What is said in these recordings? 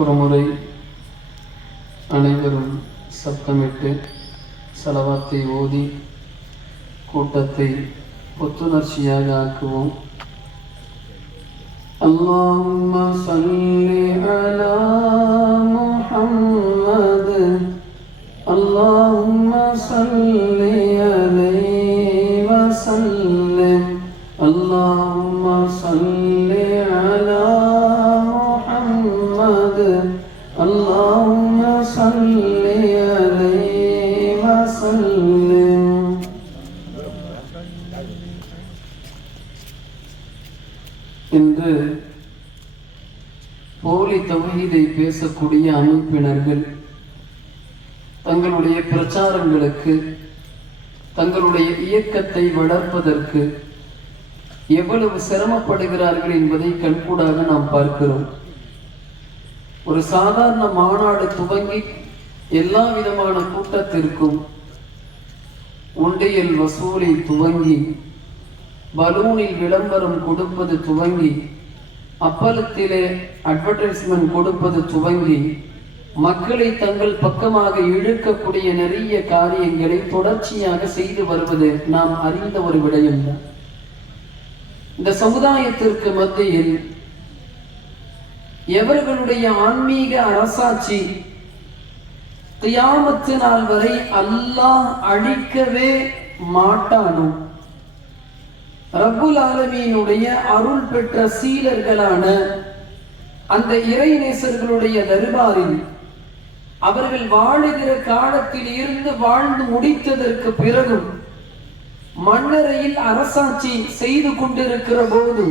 ஒரு முறை அனைவரும் சப்தமிட்டு ஸலவாத்தை ஓதி கூட்டத்தை புத்துணர்ச்சியாக ஆக்குவோம். அல்லாஹும்ம ஸல்லி அலா முஹம்மத், அல்லாஹும்ம ஸல்லி அலைஹி வஸல்லம், அல்லாஹும்ம ஸல்லி அலா முஹம்மத், அல்லாஹும்ம ஸல்லி அலைஹி வஸல்லம். என்று போலி தௌஹீதை பேசக்கூடிய அமைப்பினர்கள் தங்களுடைய பிரச்சாரங்களுக்கு, தங்களுடைய இயக்கத்தை வளர்ப்பதற்கு எவ்வளவு சிரமப்படுகிறார்கள் என்பதை கண்கூடாக நாம் பார்க்கிறோம். ஒரு சாதாரண மாநாடு துவங்கி எல்லா விதமான கூட்டத்திற்கும் உண்டியல் வசூலை துவங்கி, பலூனில் விளம்பரம் கொடுப்பது துவங்கி, அப்பலத்திலே அட்வர்டைஸ்மெண்ட் கொடுப்பது துவங்கி, மக்களை தங்கள் பக்கமாக இழுக்கக்கூடிய நிறைய காரியங்களை தொடர்ச்சியாக செய்து வருவது நாம் அறிந்த ஒரு விடயம்தான். இந்த சமுதாயத்திற்கு மத்தியில் எவர்களுடைய ஆன்மீக அரசாட்சி கியாமத்து நாள் வரை அல்லாஹ் அழிக்கவே மாட்டானோ, ரப்புல் ஆலமீனுடைய அருள் பெற்ற சீலர்களான அந்த இறைநேசர்களுடைய தர்பாரில் அவர்கள் வாழுகிற காலத்தில் இருந்து வாழ்ந்து முடித்ததற்கு பிறகும் மன்னரையில் அரசாட்சி செய்து கொண்டிருக்கிற போது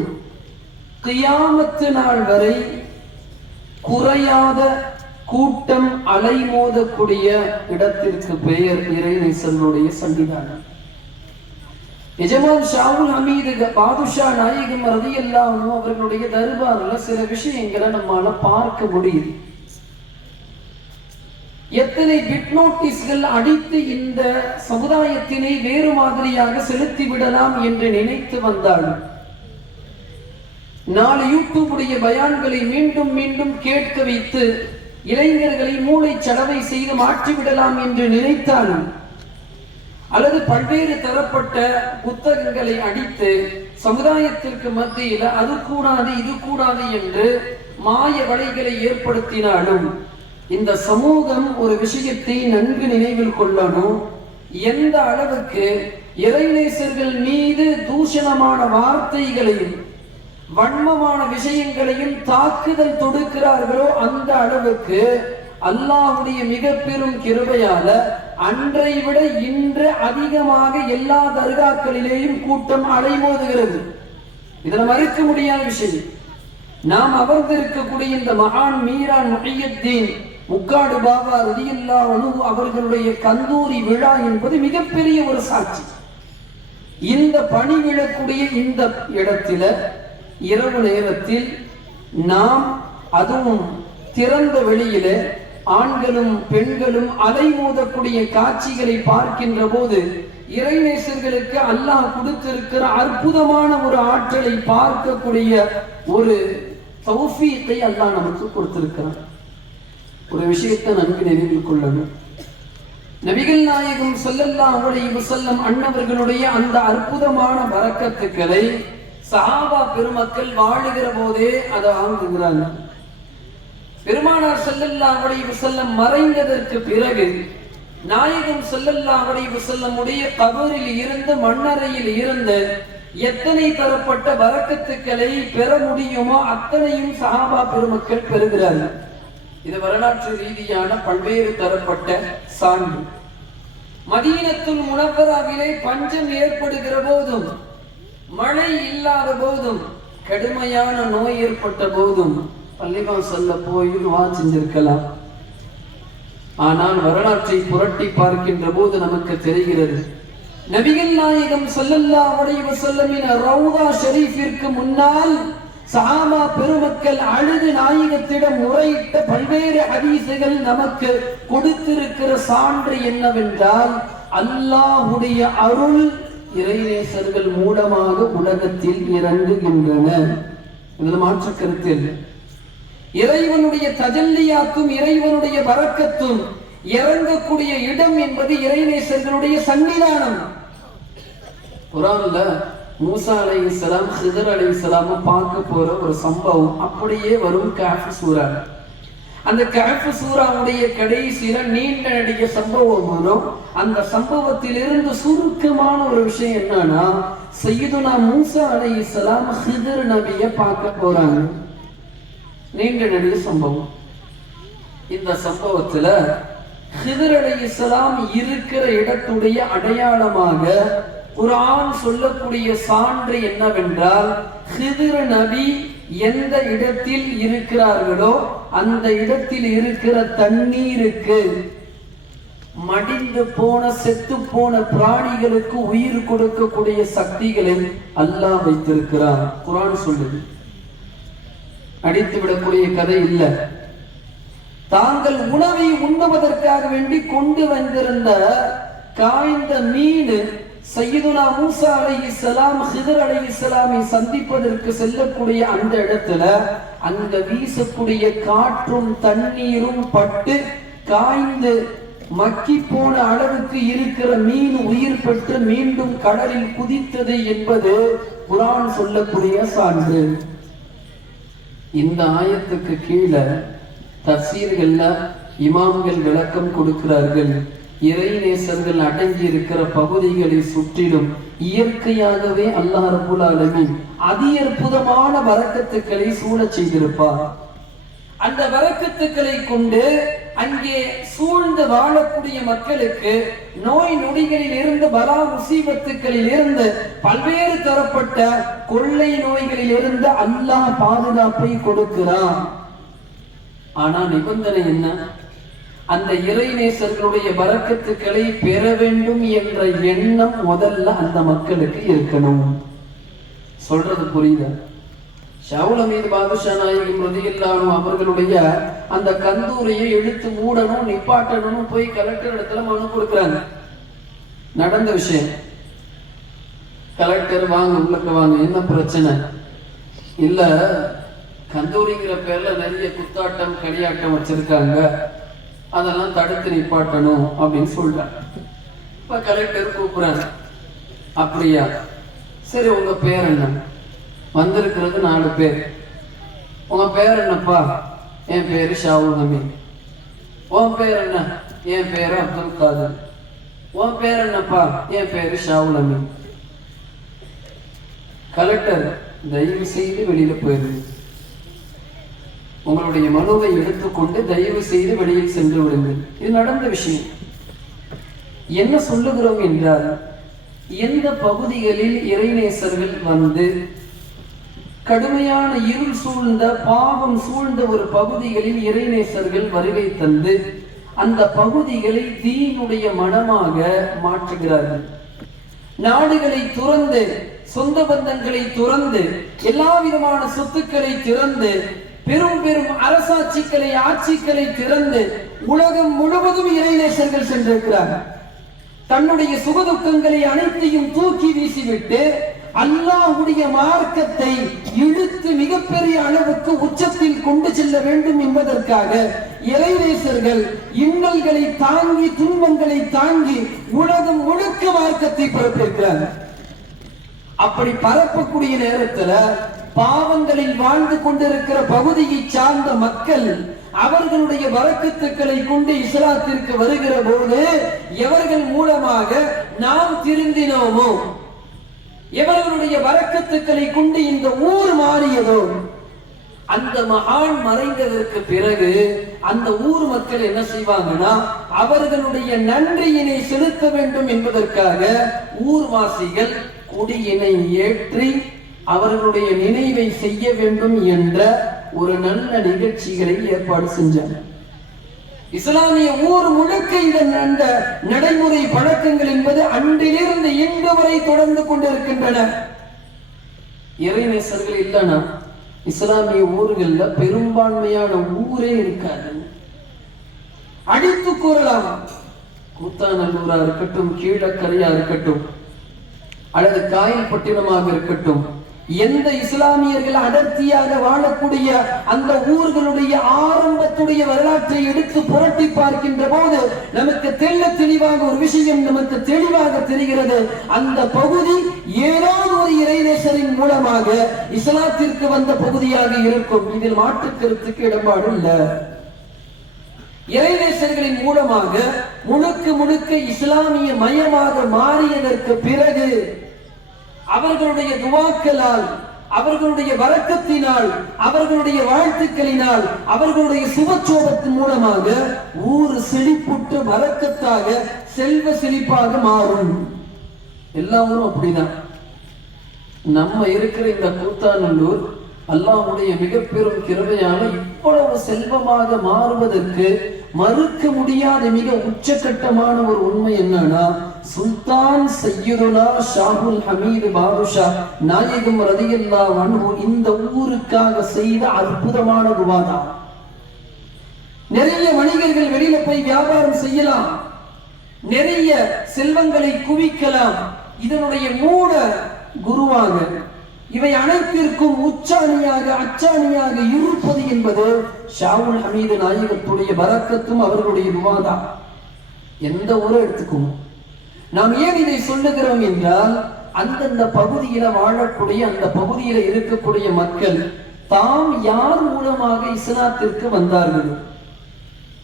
கியாமத்து நாள் வரை குறையாத கூட்டம் அலைமோதக்கூடிய இடத்திற்கு பெயர் இறைநேசர்களுடைய சன்னிதானம். எஜமான் ஷாவுல் ஹமீது பாதுஷா நாயகம் ரலியல்லாஹு அன்ஹு அவர்களுடைய தர்பார்ல சில விஷயங்களை நம்மால பார்க்க முடியுது. எத்தனை பிட் நோட்டீஸ்கள் அடித்து இந்த சமுதாயத்தினை வேறு மாதிரியாக செலுத்தி விடலாம் என்று நினைத்து வந்தாலும், நாலு யூடியூபுடைய பயான்களை மீண்டும் மீண்டும் கேட்க வைத்து இளைஞர்களை மூளை சலவை செய்து மாற்றிவிடலாம் என்று நினைத்தாலும், அல்லது பல்வேறு தரப்பட்ட புத்தகங்களை அடித்து சமுதாயத்திற்கு மத்தியில் அது கூடாது இது கூடாது என்று மாய வலைகளை ஏற்படுத்தினாலும், இந்த சமூகம் ஒரு விஷயத்தை நன்கு நினைவில் கொள்ளணும். எந்த அளவுக்கு இறைநேசர்கள் மீது தூஷணமான வார்த்தைகளையும் வன்மமான விஷயங்களையும் தாக்குதல் தொடுக்கிறார்களோ அந்த அளவுக்கு அல்லாஹ்வுடைய மிக பெரும் கிருபையால அன்றை விட இன்று அதிகமாக எல்லா தர்காக்களிலேயும் கூட்டம் அலைமோதுகிறது. இதில் மறுக்க முடியாத விஷயம். நாம் அமர்ந்திருக்கக்கூடிய இந்த மகான் மீரான் முஹியுத்தீன் முக்காடு பாபா ரலியல்லாஹு அன்ஹு அவர்களுடைய கந்தூரி விழா என்பது மிகப்பெரிய ஒரு சாட்சி. இந்த பணி விழக்கூடிய இந்த இடத்தில இரவு நேரத்தில் நாம், அதுவும் திறந்த வெளியிலே ஆண்களும் பெண்களும் அலைமோதக்கூடிய காட்சிகளை பார்க்கின்ற போது இறைநேசர்களுக்கு அல்லாஹ் கொடுத்திருக்கிற அற்புதமான ஒரு ஆற்றலை பார்க்கக்கூடிய ஒரு தௌஃபீக்கை அல்லாஹ் நமக்கு கொடுத்திருக்கிறார். ஒரு விஷயத்தை நன்கு நினைவில் கொள்ளணும். நபிகள் நாயகம் ஸல்லல்லாஹு அலைஹி வஸல்லம் அன்னவர்களுடைய அந்த அற்புதமான பரக்கத்துக்களை சஹாபா பெருமக்கள் வாழுகிற போதே அதை வாங்குகிறாங்க. பெருமானார் ஸல்லல்லாஹு அலைஹி வஸல்லம் மறைந்ததற்கு பிறகு நாயகம் ஸல்லல்லாஹு அலைஹி வஸல்லம் உடைய கபரில் இருந்து, மண்ணறையில் இருந்து எத்தனை தரப்பட்ட பரக்கத்துக்களை பெற முடியுமோ அத்தனையும் சஹாபா பெருமக்கள் பெறுகிறார்கள். இது வரலாற்று ரீதியான பல்வேறு தரப்பட்ட சான்று. மதீனத்துல் முனவ்வராவிலே பஞ்சம் ஏற்படுகிற போதும், மழை இல்லாத போதும், கடுமையான நோய் ஏற்பட்ட போதும் பள்ளிவாசல்ல போய் துஆ செஞ்சிருக்கலாம். ஆனால் வரலாற்றை புரட்டி பார்க்கின்ற போது நமக்கு தெரிகிறது, நபிகள் நாயகம் ஸல்லல்லாஹு அலைஹி வஸல்லமின் ரவுதா ஷரீஃபிற்கு முன்னால் சஹாபா பெருமக்கள் அழுது நாயகத்திடம் முறையிட்ட பல்வேறு ஹதீசுகள் நமக்கு கொடுத்திருக்கிற சான்று என்னவென்றால், அல்லாஹ்வுடைய அருள் இறைநேசர்கள் மூலமாக உலகத்தில் இறங்குகின்றன. மாற்று கருத்து இல்லை. இறைவனுடைய தஜல்லியாத்தும் இறைவனுடைய பரக்கத்தும் இறங்கக்கூடிய இடம் என்பது இறைநேசர்களுடைய சன்னிதானம். குர்ஆன்ல மூசா அலைஹிஸ்ஸலாம் ஹிதர் அலைஹிஸ்ஸலாம் பார்க்க போற ஒரு சம்பவம் அப்படியே வரும் கஹ்ஃப் சூரா. அந்த கஹ்ஃப் சூராவுடைய கடைசியில நீண்ட நெடிய சம்பவம் வரும். அந்த சம்பவத்திலிருந்து சுருக்கமான ஒரு விஷயம் என்னன்னா, சய்யிதுனா மூசா அலைஹிஸ்ஸலாம் ஹிதர் நபியை பார்க்க போறாங்க. நீண்ட நெடிய சம்பவம். இந்த சம்பவத்துல ஹிதர் அலைஹிஸ்ஸலாம் இருக்கிற இடத்துடைய அடையாளமாக குர்ஆன் சொல்லக்கூடிய சான்று என்னவென்றால், ஹிதர் நபி எந்த இடத்தில் இருக்கிறார்களோ அந்த இடத்தில் இருக்கிற தண்ணீருக்கு, மடிந்து போன செத்து போன பிராணிகளுக்கு உயிர் கொடுக்கக்கூடிய சக்திகளை அல்லாஹ் வைத்திருக்கிறார். குர்ஆன் சொல்லுது. அடித்து விடக்கூடிய கதை இல்ல. தாங்கள் உணவை உண்ணுவதற்காக வேண்டி கொண்டு வந்திருந்த காய்ந்த மீன் சய்யிதுனா மூசா அலைஹிஸ்ஸலாம் ஹிதர் அலைஹிஸ்ஸலாமை சந்திப்பதற்கு செல்லக்கூடிய அந்த இடத்துல அங்க வீசக்கூடிய காற்றும் தண்ணீரும் பட்டு காய்ந்து மக்கி போன அளவுக்கு இருக்கிற மீன் உயிர் பெற்று மீண்டும் கடலில் குதித்தது என்பது குர்ஆன் சொல்லக்கூடிய சான்று. இந்த ஆயத்துக்கு கீழே தஃசீர்கள்ல இமாம்கள் விளக்கம் கொடுக்கிறார்கள். இறைநேசர்கள் அடங்கி இருக்கிற பகுதிகளை சுற்றிலும் இயற்கையாகவே அல்லாஹ் ரப்பல் ஆலமீன் அதி அற்புதமான பரக்கத்துக்களை சூழச் செய்திருப்பார். அந்த பரக்கத்துக்களை கொண்டு அங்கே சூழ்ந்து வாழக்கூடிய மக்களுக்கு நோய் நொடிகளில் இருந்து, பலா முசீபத்துக்களில் இருந்து, பல்வேறு தரப்பட்ட கொள்ளை நோய்களில் இருந்து அல்லாஹ் பாதுகாப்பை கொடுக்கிறான். ஆனா நிபந்தனை என்ன? அந்த இறைநேசர்களுடைய பரக்கத்துக்களை பெற வேண்டும் என்ற எண்ணம் முதல்ல அந்த மக்களுக்கு இருக்கணும். சொல்றது புரியுதா? ஷவுல் அமீது பாதுஷா நாயகம் ரலியல்லாஹு அவர்களுடைய அந்த கந்தூரியை இழுத்து மூடணும், நிப்பாட்டணும் போய் கலெக்டர் இடத்துல மனு கொடுக்குறாங்க. நடந்த விஷயம். கலெக்டர் வாங்க, உள்ளக்க வாங்க, என்ன பிரச்சனை? இல்ல, கந்தூரிங்கிற பேர்ல நிறைய குத்தாட்டம் களியாட்டம் வச்சிருக்காங்க, அதெல்லாம் தடுத்து நிப்பாட்டணும் அப்படின்னு சொல்றாங்க. இப்ப கலெக்டர் கூப்பிடுறாங்க. அப்படியா, சரி, உங்க பேர் என்ன? வந்திருக்கிறது 4 பேர். உங்க பேர் என்னப்பா? என் பேரு ஷாவுல் ஹமீத். உன் பேர் என்ன? என் பேரு அப்துல் காதர். உன் பேர் என்னப்பா? என் பேரு ஷாவுல் ஹமீத். கலெக்டர், தயவு செய்து வெளியில போயிரு. உங்களுடைய மனுவை எடுத்துக்கொண்டு தயவு செய்து வெளியில் சென்று விடுங்கள். இது நடந்த விஷயம். என்ன சொல்லுகிறோம் என்றால், எந்த பகுதிகளில் இறைநேசர்கள் வந்து கடுமையான இருள் சூழ்ந்த, பாவம் சூழ்ந்த ஒரு பகுதிகளில் இறைநேசர்கள் வருகை தந்து அந்த பகுதிகளை தீனுடைய மனமாக மாற்றுகிறார்கள். நாடுகளை துறந்து, சொந்த பந்தங்களை துறந்து, எல்லா விதமான சொத்துக்களை திறந்து, பெரும் பெரும் அரசாட்சிகளை, ஆட்சிகளை திறந்து உலகம் முழுவதும் இறைநேசர்கள் சென்றிருக்கிறார்கள். தன்னுடைய சுகதுக்கங்களை அனைத்தையும் தூக்கி வீசிவிட்டு அல்லாஹ்வுடைய மார்க்கத்தை இழுத்து மிகப்பெரிய அளவுக்கு உச்சத்தில் கொண்டு செல்ல வேண்டும் என்பதற்காக இறைநேசர்கள் இன்னல்களை தாங்கி, துன்பங்களை தாங்கி உலகம் முழுக்க மார்க்கத்தை பரப்பியிருக்கிறார்கள். அப்படி பரப்பக்கூடிய நேரத்துல பாவங்களில் வாழ்ந்து கொண்டிருக்கிற பகுதியை சார்ந்த மக்கள் அவர்களுடைய பரக்கத்துக்களை கொண்டு இஸ்லாத்திற்கு வருகிற போது எவர்கள் மூலமாக நாம் திருந்தினோமோ, எவர்களுடைய பரக்கத்துக்களை கொண்டு இந்த ஊர் மாறியதோ, அந்த மகான் மறைந்ததற்கு பிறகு அந்த ஊர் மக்கள் என்ன செய்வாங்கன்னா, அவர்களுடைய நன்றியினை செலுத்த வேண்டும் என்பதற்காக ஊர்வாசிகள் கொடியினை ஏற்றி அவர்களுடைய நினைவை செய்ய வேண்டும் என்ற ஒரு நல்ல நிகழ்ச்சிகளை ஏற்பாடு செஞ்சாங்க. இஸ்லாமிய ஊர் முழுக்க இந்த நடைமுறை பழக்கங்கள் என்பது அன்றிலிருந்து இன்று வரை தொடர்ந்து கொண்டிருக்கின்றன. இறைநேசர்கள் இல்லைன்னா இஸ்லாமிய ஊர்கள்ல பெரும்பான்மையான ஊரே இருக்காது. அடித்து கூறலாம், கூத்தாநல்லூரா இருக்கட்டும், கீழக்கரையா இருக்கட்டும், அல்லது காயல்பட்டினமாக இருக்கட்டும், எந்த இஸ்லாமியர்கள் அடர்த்தியாக வாழக்கூடிய அந்த ஊர்களுடைய ஆரம்பத்துடைய வரலாற்றை எடுத்து புரட்டி பார்க்கின்ற போது நமக்கு தெள்ள தெளிவாக ஒரு விஷயம் நமக்கு தெளிவாக தெரிகிறது. அந்த பகுதி ஏதாவது ஒரு இறைநேசரின் மூலமாக இஸ்லாத்திற்கு வந்த பகுதியாக இருக்கும். இதில் மாற்று கருத்துக்கு இடம்பாடு இல்லை. இறைநேசர்களின் மூலமாக முழுக்க முழுக்க இஸ்லாமிய மயமாக மாறியதற்கு பிறகு அவர்களுடைய துவாக்களால், அவர்களுடைய வரக்கத்தினால், அவர்களுடைய வாழ்த்துக்களினால், அவர்களுடைய சுபச்சோபத்தின் மூலமாக ஊர் செழிப்புற்ற வரக்கத்தாக செல்வ செழிப்பாக மாறும். எல்லா ஊரும் அப்படிதான். நம்ம இருக்கிற இந்த கூத்தாநல்லூர் அல்லாஹ்வுடைய மிக பெரும் கிருபையால இவ்வளவு செல்வமாக மாறுவதற்கு மறுக்க முடியாத மிக உச்சகட்டமான ஒரு உண்மை என்னன்னா, சுல்தான் சையதுனா ஷாஹுல் ஹமீது பாதுஷா நாயகம் ரலியல்லாஹு அன்ஹு இந்த ஊருக்காக செய்த அற்புதமான துஆ தான். நிறைய வணிகர்கள் வெளியில போய் வியாபாரம் செய்யலாம், நிறைய செல்வங்களை குவிக்கலாம். இதனுடைய மூல குருவாக இவை அனைத்திற்கும் உச்சாணியாக அச்சாணியாக இருப்பது என்பது ஷாவுல் ஹமீது நாயகத்துடைய பரக்கத்தும் அவர்களுடைய துஆதா. எந்த ஊரை எடுத்துக்கும். நாம் ஏன் இதை சொல்லுகிறோம் என்றால், அந்தந்த பகுதியில வாழக்கூடிய அந்த பகுதியில இருக்கக்கூடிய மக்கள் தாம் யார் மூலமாக இஸ்லாத்திற்கு வந்தார்கள்.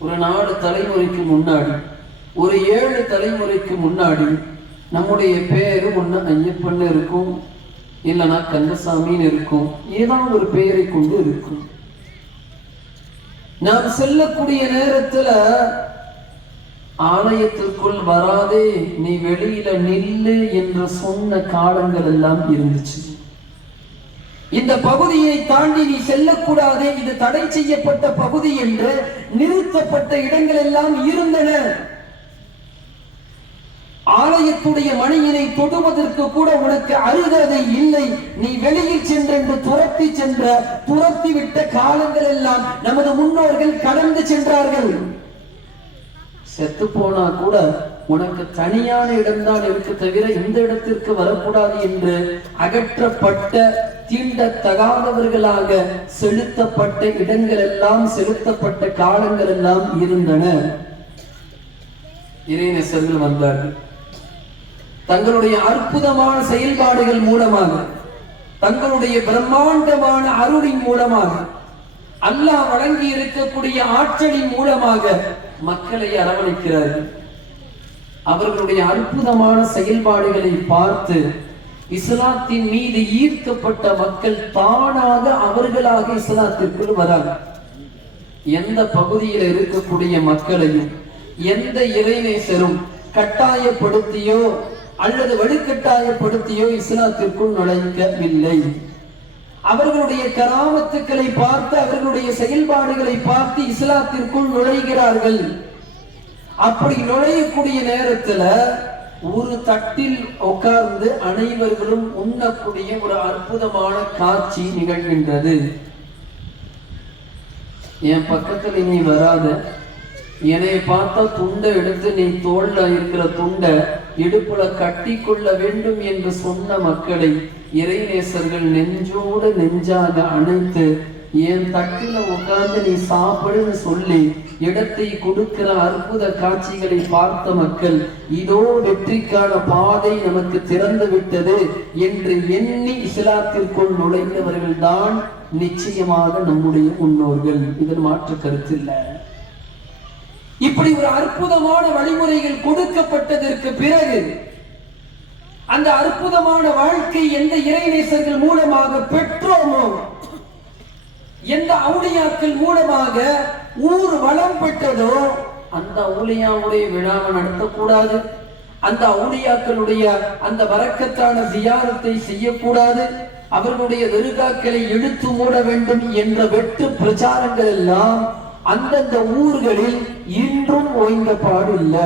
ஒரு 4 தலைமுறைக்கு முன்னாடி, ஒரு 7 தலைமுறைக்கு முன்னாடி நம்முடைய பேரு ஒண்ணு ஐயப்பன் இருக்கும், இல்லைன்னா கந்தசாமின்னு இருக்கும், ஏதாவது ஒரு பெயரை கொண்டு இருக்கும். நாம் செல்லக்கூடிய நேரத்துல ஆலயத்திற்குள் வராதே, நீ வெளியில நில்லு என்று சொன்ன காலங்கள் எல்லாம் இருந்துச்சு. இந்த பகுதியை தாண்டி நீ செல்லக்கூடாதே, இது தடை செய்யப்பட்ட பகுதி என்று நிறுத்தப்பட்ட இடங்கள் எல்லாம் இருந்தன. ஆலயத்துடைய மணியினை தொடுவதற்கு கூட உனக்கு அருகதை இல்லை. நீ வெளியில் சென்று துரத்தி விட்ட காலங்கள் எல்லாம் நமது முன்னோர்கள் கடந்து சென்றார்கள். செத்து போனா கூட உனக்கு தனியான இடம்தான் இருக்கு தவிர இந்த இடத்திற்கு வரக்கூடாது என்று அகற்றப்பட்ட தீண்டத்தகாதவர்களாக செலுத்தப்பட்ட இடங்கள் எல்லாம், செலுத்தப்பட்ட காலங்கள் எல்லாம் இருந்தன. இறைநேசர்கள் வந்தார்கள். தங்களுடைய அற்புதமான செயல்பாடுகள் மூலமாக, தங்களுடைய பிரம்மாண்டமான அருளின் மூலமாக, அல்லாஹ் வழங்கி இருக்கக்கூடிய ஆற்றலின் மூலமாக மக்களை அரவணைக்கிறார்கள். அவர்களுடைய அற்புதமான செயல்பாடுகளை பார்த்து இஸ்லாத்தின் மீது ஈர்க்கப்பட்ட மக்கள் தானாக அவர்களாக இஸ்லாத்திற்குள் வராங்க. எந்த பகுதியில் இருக்கக்கூடிய மக்களையும் எந்த இறைநேசரும் கட்டாயப்படுத்தியோ அல்லது வலுக்கட்டாயப்படுத்தியோ இஸ்லாத்திற்குள் நுழைக்கவில்லை. அவர்களுடைய கராமத்துக்களை பார்த்து, அவர்களுடைய செயல்பாடுகளை பார்த்து இஸ்லாத்திற்குள் நுழைகிறார்கள். அப்படி நுழையக்கூடிய நேரத்துல ஒரு தட்டில் உட்கார்ந்து அனைவர்களும் உண்ணக்கூடிய ஒரு அற்புதமான காட்சி நிகழ்கின்றது. என் பக்கத்துல நீ வராத, என்னை பார்த்தா துண்டை எடுத்து நீ தோல்ல இருக்கிற துண்டை இடுப்புல கட்டி கொள்ள வேண்டும் என்று சொன்ன மக்களை இறைநேசர்கள் நெஞ்சோடு நெஞ்சாக அணைத்து என் தட்டில உட்கார்ந்து நீ சாப்பிடுன்னு சொல்லி இடத்தை கொடுக்கிற அற்புத காட்சிகளை பார்த்த மக்கள் இதோ வெற்றிக்கான பாதை நமக்கு திறந்து விட்டது என்று எண்ணி இஸ்லாத்திற்குள் நுழைந்தவர்கள் தான் நிச்சயமாக நம்முடைய முன்னோர்கள். இதில் மாற்று கருத்து இல்லை. இப்படி ஒரு அற்புதமான வழிமுறைகள் கொடுக்கப்பட்டதற்கு பிறகு அந்த அற்புதமான வாழ்க்கை எந்த இறைநேசர்கள் மூலமாக பெற்றோமோ, எந்த அவுலியாக்கள் மூலமாக ஊர் வளம் பெற்றதோ, அந்த அவுலியாவுடைய விழாவை நடத்தக்கூடாது, அந்த அவுலியாக்களுடைய அந்த வரக்கத்தான ஜியாரத்தை செய்யக்கூடாது, அவர்களுடைய வெறுகாக்களை இழுத்து மூட வேண்டும் என்ற வெட்டு பிரச்சாரங்கள் எல்லாம் அந்தந்த ஊர்களில் இன்றும் ஓய்ந்த பாடு இல்லை.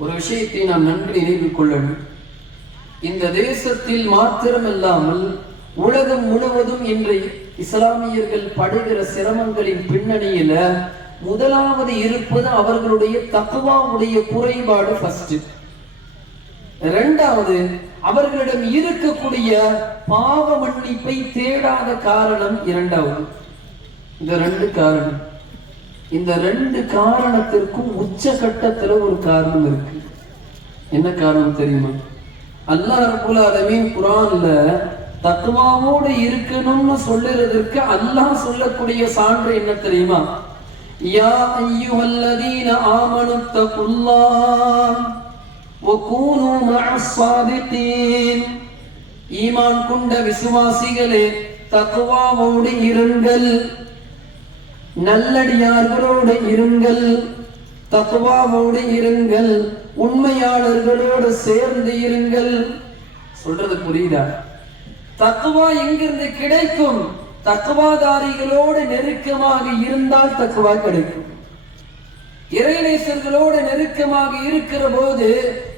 ஒரு விஷயத்தை நாம் நன்கு நினைவு கொள்ளணும். இந்த தேசத்தில் மாத்திரமல்லாமல் உலகம் முழுவதும் இன்று இஸ்லாமியர்கள் படுகிற சிரமங்களின் பின்னணியில முதலாவது இருப்பது அவர்களுடைய தக்வாவுடைய குறைபாடு. ஃபர்ஸ்ட் இரண்டாவது, அவர்களிடம் இருக்கக்கூடிய பாவ மன்னிப்பை தேடாத காரணம் இரண்டாவது. இந்த ரெண்டு காரணம், இந்த ரெண்டு காரணத்திற்கும் உச்சகட்டத்துல ஒரு காரணம் இருக்கு. என்ன காரணம் தெரியுமா? அல்லாஹ் ரப்பல் ஆலமீன் குர்ஆன்ல தக்வாவோடு இருக்கணும்னு சொல்லுறதுக்கு அல்லாஹ் சொல்லக்கூடிய சான்று என்ன தெரியுமா? யா அய்யுஹல்லதீன ஆமனு தகுல்லாஹ் வகூனு மஅஸ் ஸாதிகீன். ஈமான் கொண்ட விசுவாசிகளே, தக்வாவோடு இருங்கள், நல்லடியார்களோடு இருங்கள், தக்வாவோடு இருங்கள், உண்மையாளர்களோடு சேர்ந்து இருங்கள். சொல்றது புரியுதா? தக்வா எங்கிருந்து கிடைக்கும்? தக்வாதாரிகளோடு நெருக்கமாக இருந்தால் தக்வா கிடைக்கும். இறைநேசர்களோடு நெருக்கமாக இருக்கிற போது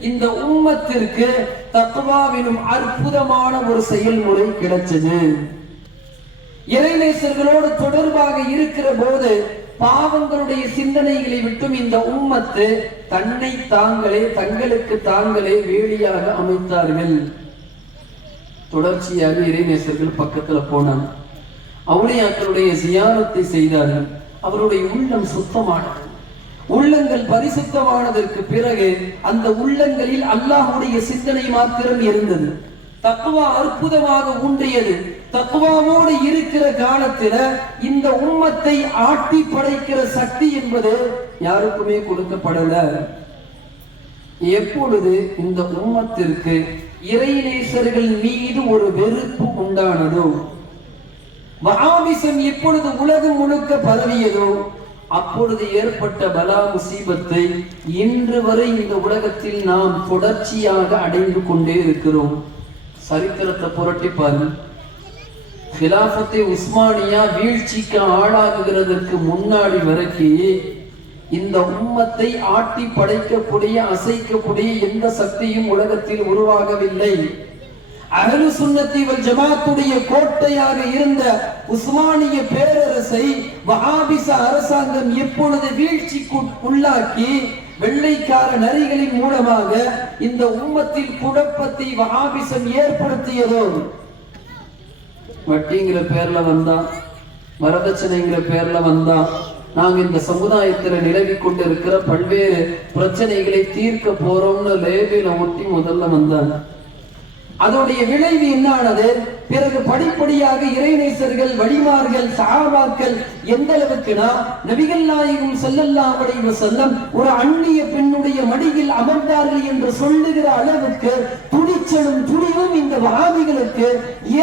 இந்த உம்மத்திற்கு தக்வாவினும் அற்புதமான ஒரு செயல்முறை கிடைச்சது. இறைநேசர்களோடு தொடர்பாக இருக்கிற போது பாவங்களுடைய சிந்தனைகளை விட்டும் இந்த உம்மத்து தன்னை தாங்களே, தங்களுக்கு தாங்களே வேலியாக அமைத்தார்கள். தொடர்ச்சியாக இறைநேசர்கள் பக்கத்துல போனாங்க, அவுலியாக்களுடைய ஜியாரத்தை செய்தார்கள். அவருடைய உள்ளம் சுத்தமானது. உள்ளங்கள் பரிசுத்தமானதற்கு பிறகு அந்த உள்ளங்களில் அல்லாஹ்வுடைய சிந்தனை மாத்திரம் இருந்தது. தக்வா அற்புதமாக ஊன்றியது. தக்வாவோடு இருக்கிற காலத்துல இந்த உம்மத்தை ஆட்டி படைக்கிற சக்தி என்பது யாருக்குமே கொடுக்கப்படல. எப்பொழுது இந்த உம்மத்திற்கு இறைநேசர்கள் மீது ஒரு வெறுப்பு உண்டானதோ, வஹாபிசம் எப்பொழுது உலகம் முழுக்க பரவியதோ, அப்பொழுது ஏற்பட்ட பலா முசீபத்தை இன்று வரை இந்த உலகத்தில் நாம் தொடர்ச்சியாக அடைந்து கொண்டே இருக்கிறோம். சரித்திரத்தை புரட்டி பாருங்க. ஹிலாஃபத்தை உஸ்மானியா வீழ்ச்சிக்கு ஆளாகுகிறதற்கு முன்னாடி வரைக்கும் இந்த உம்மத்தை ஆட்டி படைக்கக்கூடிய, அசைக்கக்கூடிய எந்த சக்தியும் உலகத்தில் உருவாகவில்லை. அஹ்லு சுன்னத்தி வல் ஜமாத்துடைய கோட்டையாக இருந்த உஸ்மானிய பேரரசை வஹாபிச அரசாங்கம் எப்பொழுது வீழ்ச்சிக்கு உள்ளாக்கி வெள்ளைக்கார நரிகளின் மூலமாக இந்த உம்மத்தில் குழப்பத்தை வஹாபிசம் ஏற்படுத்தியதோ, வட்டிங்கிற பேர்ல வந்தா, வரதட்சணைங்கிற பேர்ல வந்தா, நாங்க இந்த சமுதாயத்துல நிலவி கொண்டிருக்கிற பல்வேறு பிரச்சனைகளை தீர்க்க போறோம்னு லேபில ஒட்டி முதல்ல வந்தாங்க. அதோடைய விளைவு என்னானது? பிறகு படிப்படியாக இறைநேசர்கள், வழிமார்கள், சஹாபாக்கள் எந்த அளவுக்குனா, நபிகள் நாயகம் ஸல்லல்லாஹு அலைஹி வஸல்லம் ஒரு அந்நிய பெண்ணுடைய மடியில் அமர்ந்தார்கள் என்று சொல்லுகிற அளவுக்கு துணிச்சலும் துணிவும் இந்த வஹாபிகளுக்கு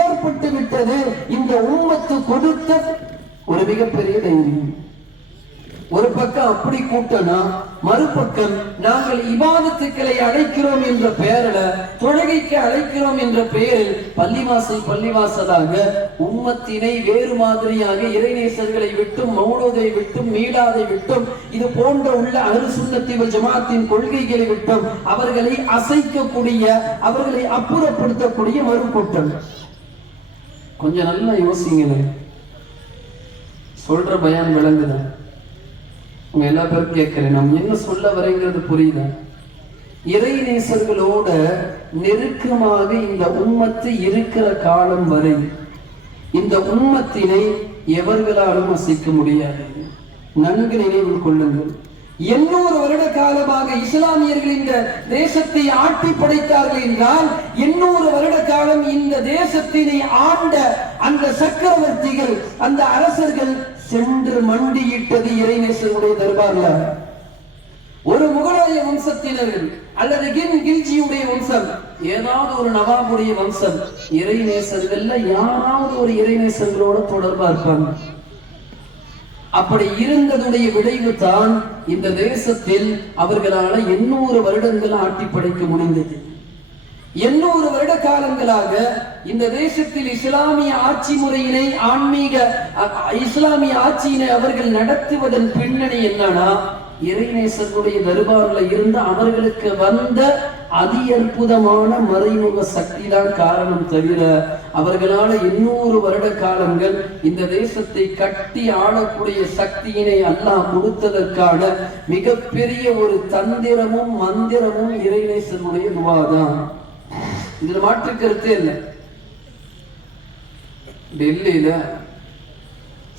ஏற்பட்டு விட்டது. இந்த உம்மத்து கொடுத்த ஒரு மிகப்பெரிய தைரியம். ஒரு பக்கம் அப்படி கூட்டனா, மறுபக்கம் நாங்கள் இபாதத்துக்களை அழைக்கிறோம் என்ற பெயரில், தொழுகைக்கு அழைக்கிறோம் என்ற பெயரில் பள்ளிவாசலாக உம்மத்தினை வேறு மாதிரியாக இறைநேசர்களை விட்டும், மௌலூதை விட்டும், மீலாதை விட்டும், இது போன்ற உள்ள அஹ்லு சுன்னத்தி வல் ஜமாஅத்தின் கொள்கைகளை விட்டும் அவர்களை அசைக்கக்கூடிய, அவர்களை அப்புறப்படுத்தக்கூடிய மறுக்கூட்டம். கொஞ்சம் நல்லா யோசிங்களேன். சொல்ற பயான் விளங்குதா? உங்க எல்லா பேரும் கேட்கிறேன், நம்ம என்ன சொல்ல வரேங்கிறது புரியுதா? இறைநேசர்களோட நெருக்கமாக இந்த உம்மத்து இருக்கிற காலம் வரை இந்த உம்மத்தினை எவர்களாலும் அசைக்க முடியாது. நன்கு நினைவில் கொள்ளுங்கள். 800 வருட காலமாக இஸ்லாமியர்கள் இந்த தேசத்தை ஆட்டி படைத்தார்கள் என்றால், 800 வருட காலம் இந்த தேசத்தினை ஆண்ட அந்த சக்கரவர்த்திகள், அந்த அரசர்கள் சென்று மண்டியிட்டது இறைநேசருடைய தர்பார்ல. ஒரு முகலாய வம்சத்தினர்கள் அல்லது கில்ஜியுடைய வம்சம், ஏதாவது ஒரு நவாபுடைய வம்சம், இறைநேசர்கள்ல யாராவது ஒரு இறைநேசர்களோட தொடர்பா இருப்பாங்க. அப்படி இருந்ததுடைய விளைவு தான் இந்த தேசத்தில் அவர்களால 800 வருடங்கள் ஆட்டி படைக்க முடிந்தது. 800 வருட காலங்களாக இந்த தேசத்தில் இஸ்லாமிய ஆட்சி முறையினை, ஆன்மீக இஸ்லாமிய ஆட்சியினை அவர்கள் நடத்துவதன் பின்னணி என்னன்னா, இறைநேசர்களுடைய தர்பாரில் இருந்து அவர்களுக்கு வந்த அதி அற்புதமான மறைமுக சக்தி தான் காரணம் தவிர அவர்களால் 800 வருட காலங்கள் இந்த தேசத்தை கட்டி ஆளக்கூடிய சக்தியினை அல்லாஹ் கொடுத்ததற்கான மிகப்பெரிய ஒரு தந்திரமும் மந்திரமும் இறைநேசர்களுடைய துவாதான். இதுல மாற்று கருத்தே இல்லை. டெல்லியில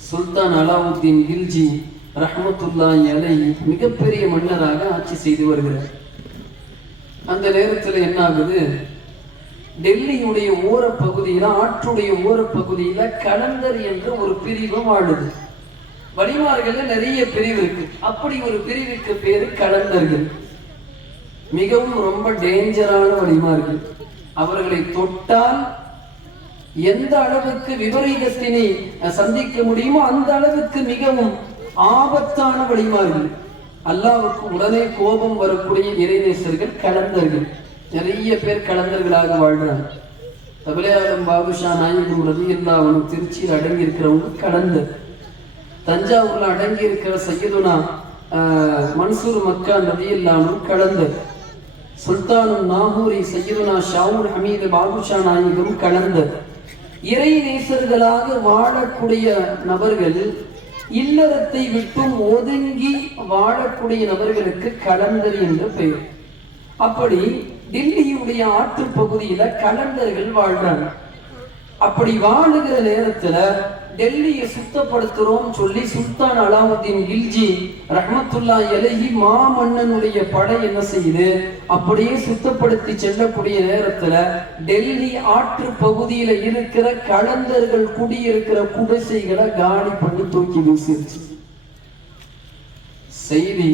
சுல்தான் அலாவுத்தீன் கில்ஜி ரஹ்மத்துல்லாஹி அலைஹி மிகப்பெரிய மன்னராக ஆட்சி செய்து வருகிறார். அந்த நேரத்தில் என்ன ஆகுது, டெல்லியுடைய ஓரப்பகுதியில, ஆற்றுடைய ஓரப்பகுதியில கலந்தர் என்ற ஒரு பிரிவு வாழுது. வழிமார்கள் நிறைய பிரிவு இருக்கு. அப்படி ஒரு பிரிவுக்கு பேரு கலந்தர்கள். மிகவும் ரொம்ப டேஞ்சரான வழிமார்கள். அவர்களை தொட்டால் எந்த அளவுக்கு விபரீதத்தினை சந்திக்க முடியுமோ அந்த அளவுக்கு மிகவும் ஆபத்தான வழிமார்கள். அல்லாஹ்வுக்கு உடனே கோபம் வரக்கூடிய இறைநேசர்கள் கலந்தர்கள். நிறைய பேர் கலந்தர்களாக வாழ்றாங்க. தபலையாளம் பாதுஷா நாயகம் ரலியல்லாஹு அன்ஹு திருச்சியில் அடங்கி இருக்கிறவங்க கலந்தர். தஞ்சாவூர்ல அடங்கி இருக்கிற சையதுனா மன்சூர் மக்கா ரலியல்லாஹு அன்ஹு கலந்தர். சுல்தானும் நாகூரி சையதுனா ஷாவுல் ஹமீது பாதுஷா நாயகம் கலந்தர். இறை நேசர்களாக வாழக்கூடிய நபர்கள், இல்லறத்தை விட்டும் ஒதுங்கி வாழக்கூடிய நபர்களுக்கு கலந்தர் என்று பெயர். அப்படி டில்லியுடைய ஆற்று பகுதியில கலந்தர்கள் வாழ்றாங்க. அப்படி வாழுகிற நேரத்துல டெல்லியை சுத்தப்படுத்துறோம் சொல்லி சுல்தான் அலாவுத்தீன் கில்ஜி ரஹ்மத்துல்லாஹி அலைஹி மாமன்னனுடைய படை என்ன செய்யுது, அப்படியே சுத்தப்படுத்தி செல்லக்கூடிய நேரத்துல டெல்லி ஆற்று பகுதியில இருக்கிற கலந்தர்கள் குடியிருக்கிற குடிசைகளை காலி பண்ணி தூக்கி வீசிருச்சு. செய்தி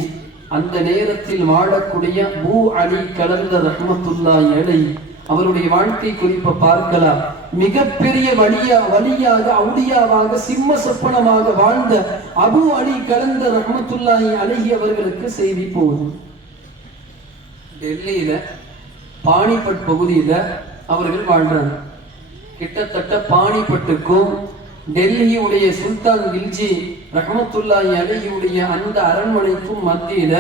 அந்த நேரத்தில் வாழக்கூடிய பூ அலி கலந்தர் ரஹ்மத்துல்லாஹி அலைஹி அவருடைய வாழ்க்கை குறிப்பை பார்க்கலாம். மிகப்பெரிய வலியாக அவுலியாவாக சிம்ம சொப்பனமாக வாழ்ந்த அபு அலி கலந்தர் ரஹ்மத்துல்லாஹி அலைஹி அவர்களுக்கு செய்தி போகுது. டெல்லியில பானிபட் பகுதியில அவர்கள் வாழ்றாங்க. கிட்டத்தட்ட பானிபட்டுக்கும் டெல்லியுடைய சுல்தான் கில்ஜி ரஹ்மத்துல்லாஹி அலைஹியுடைய அந்த அரண்மனைக்கும் மத்தியில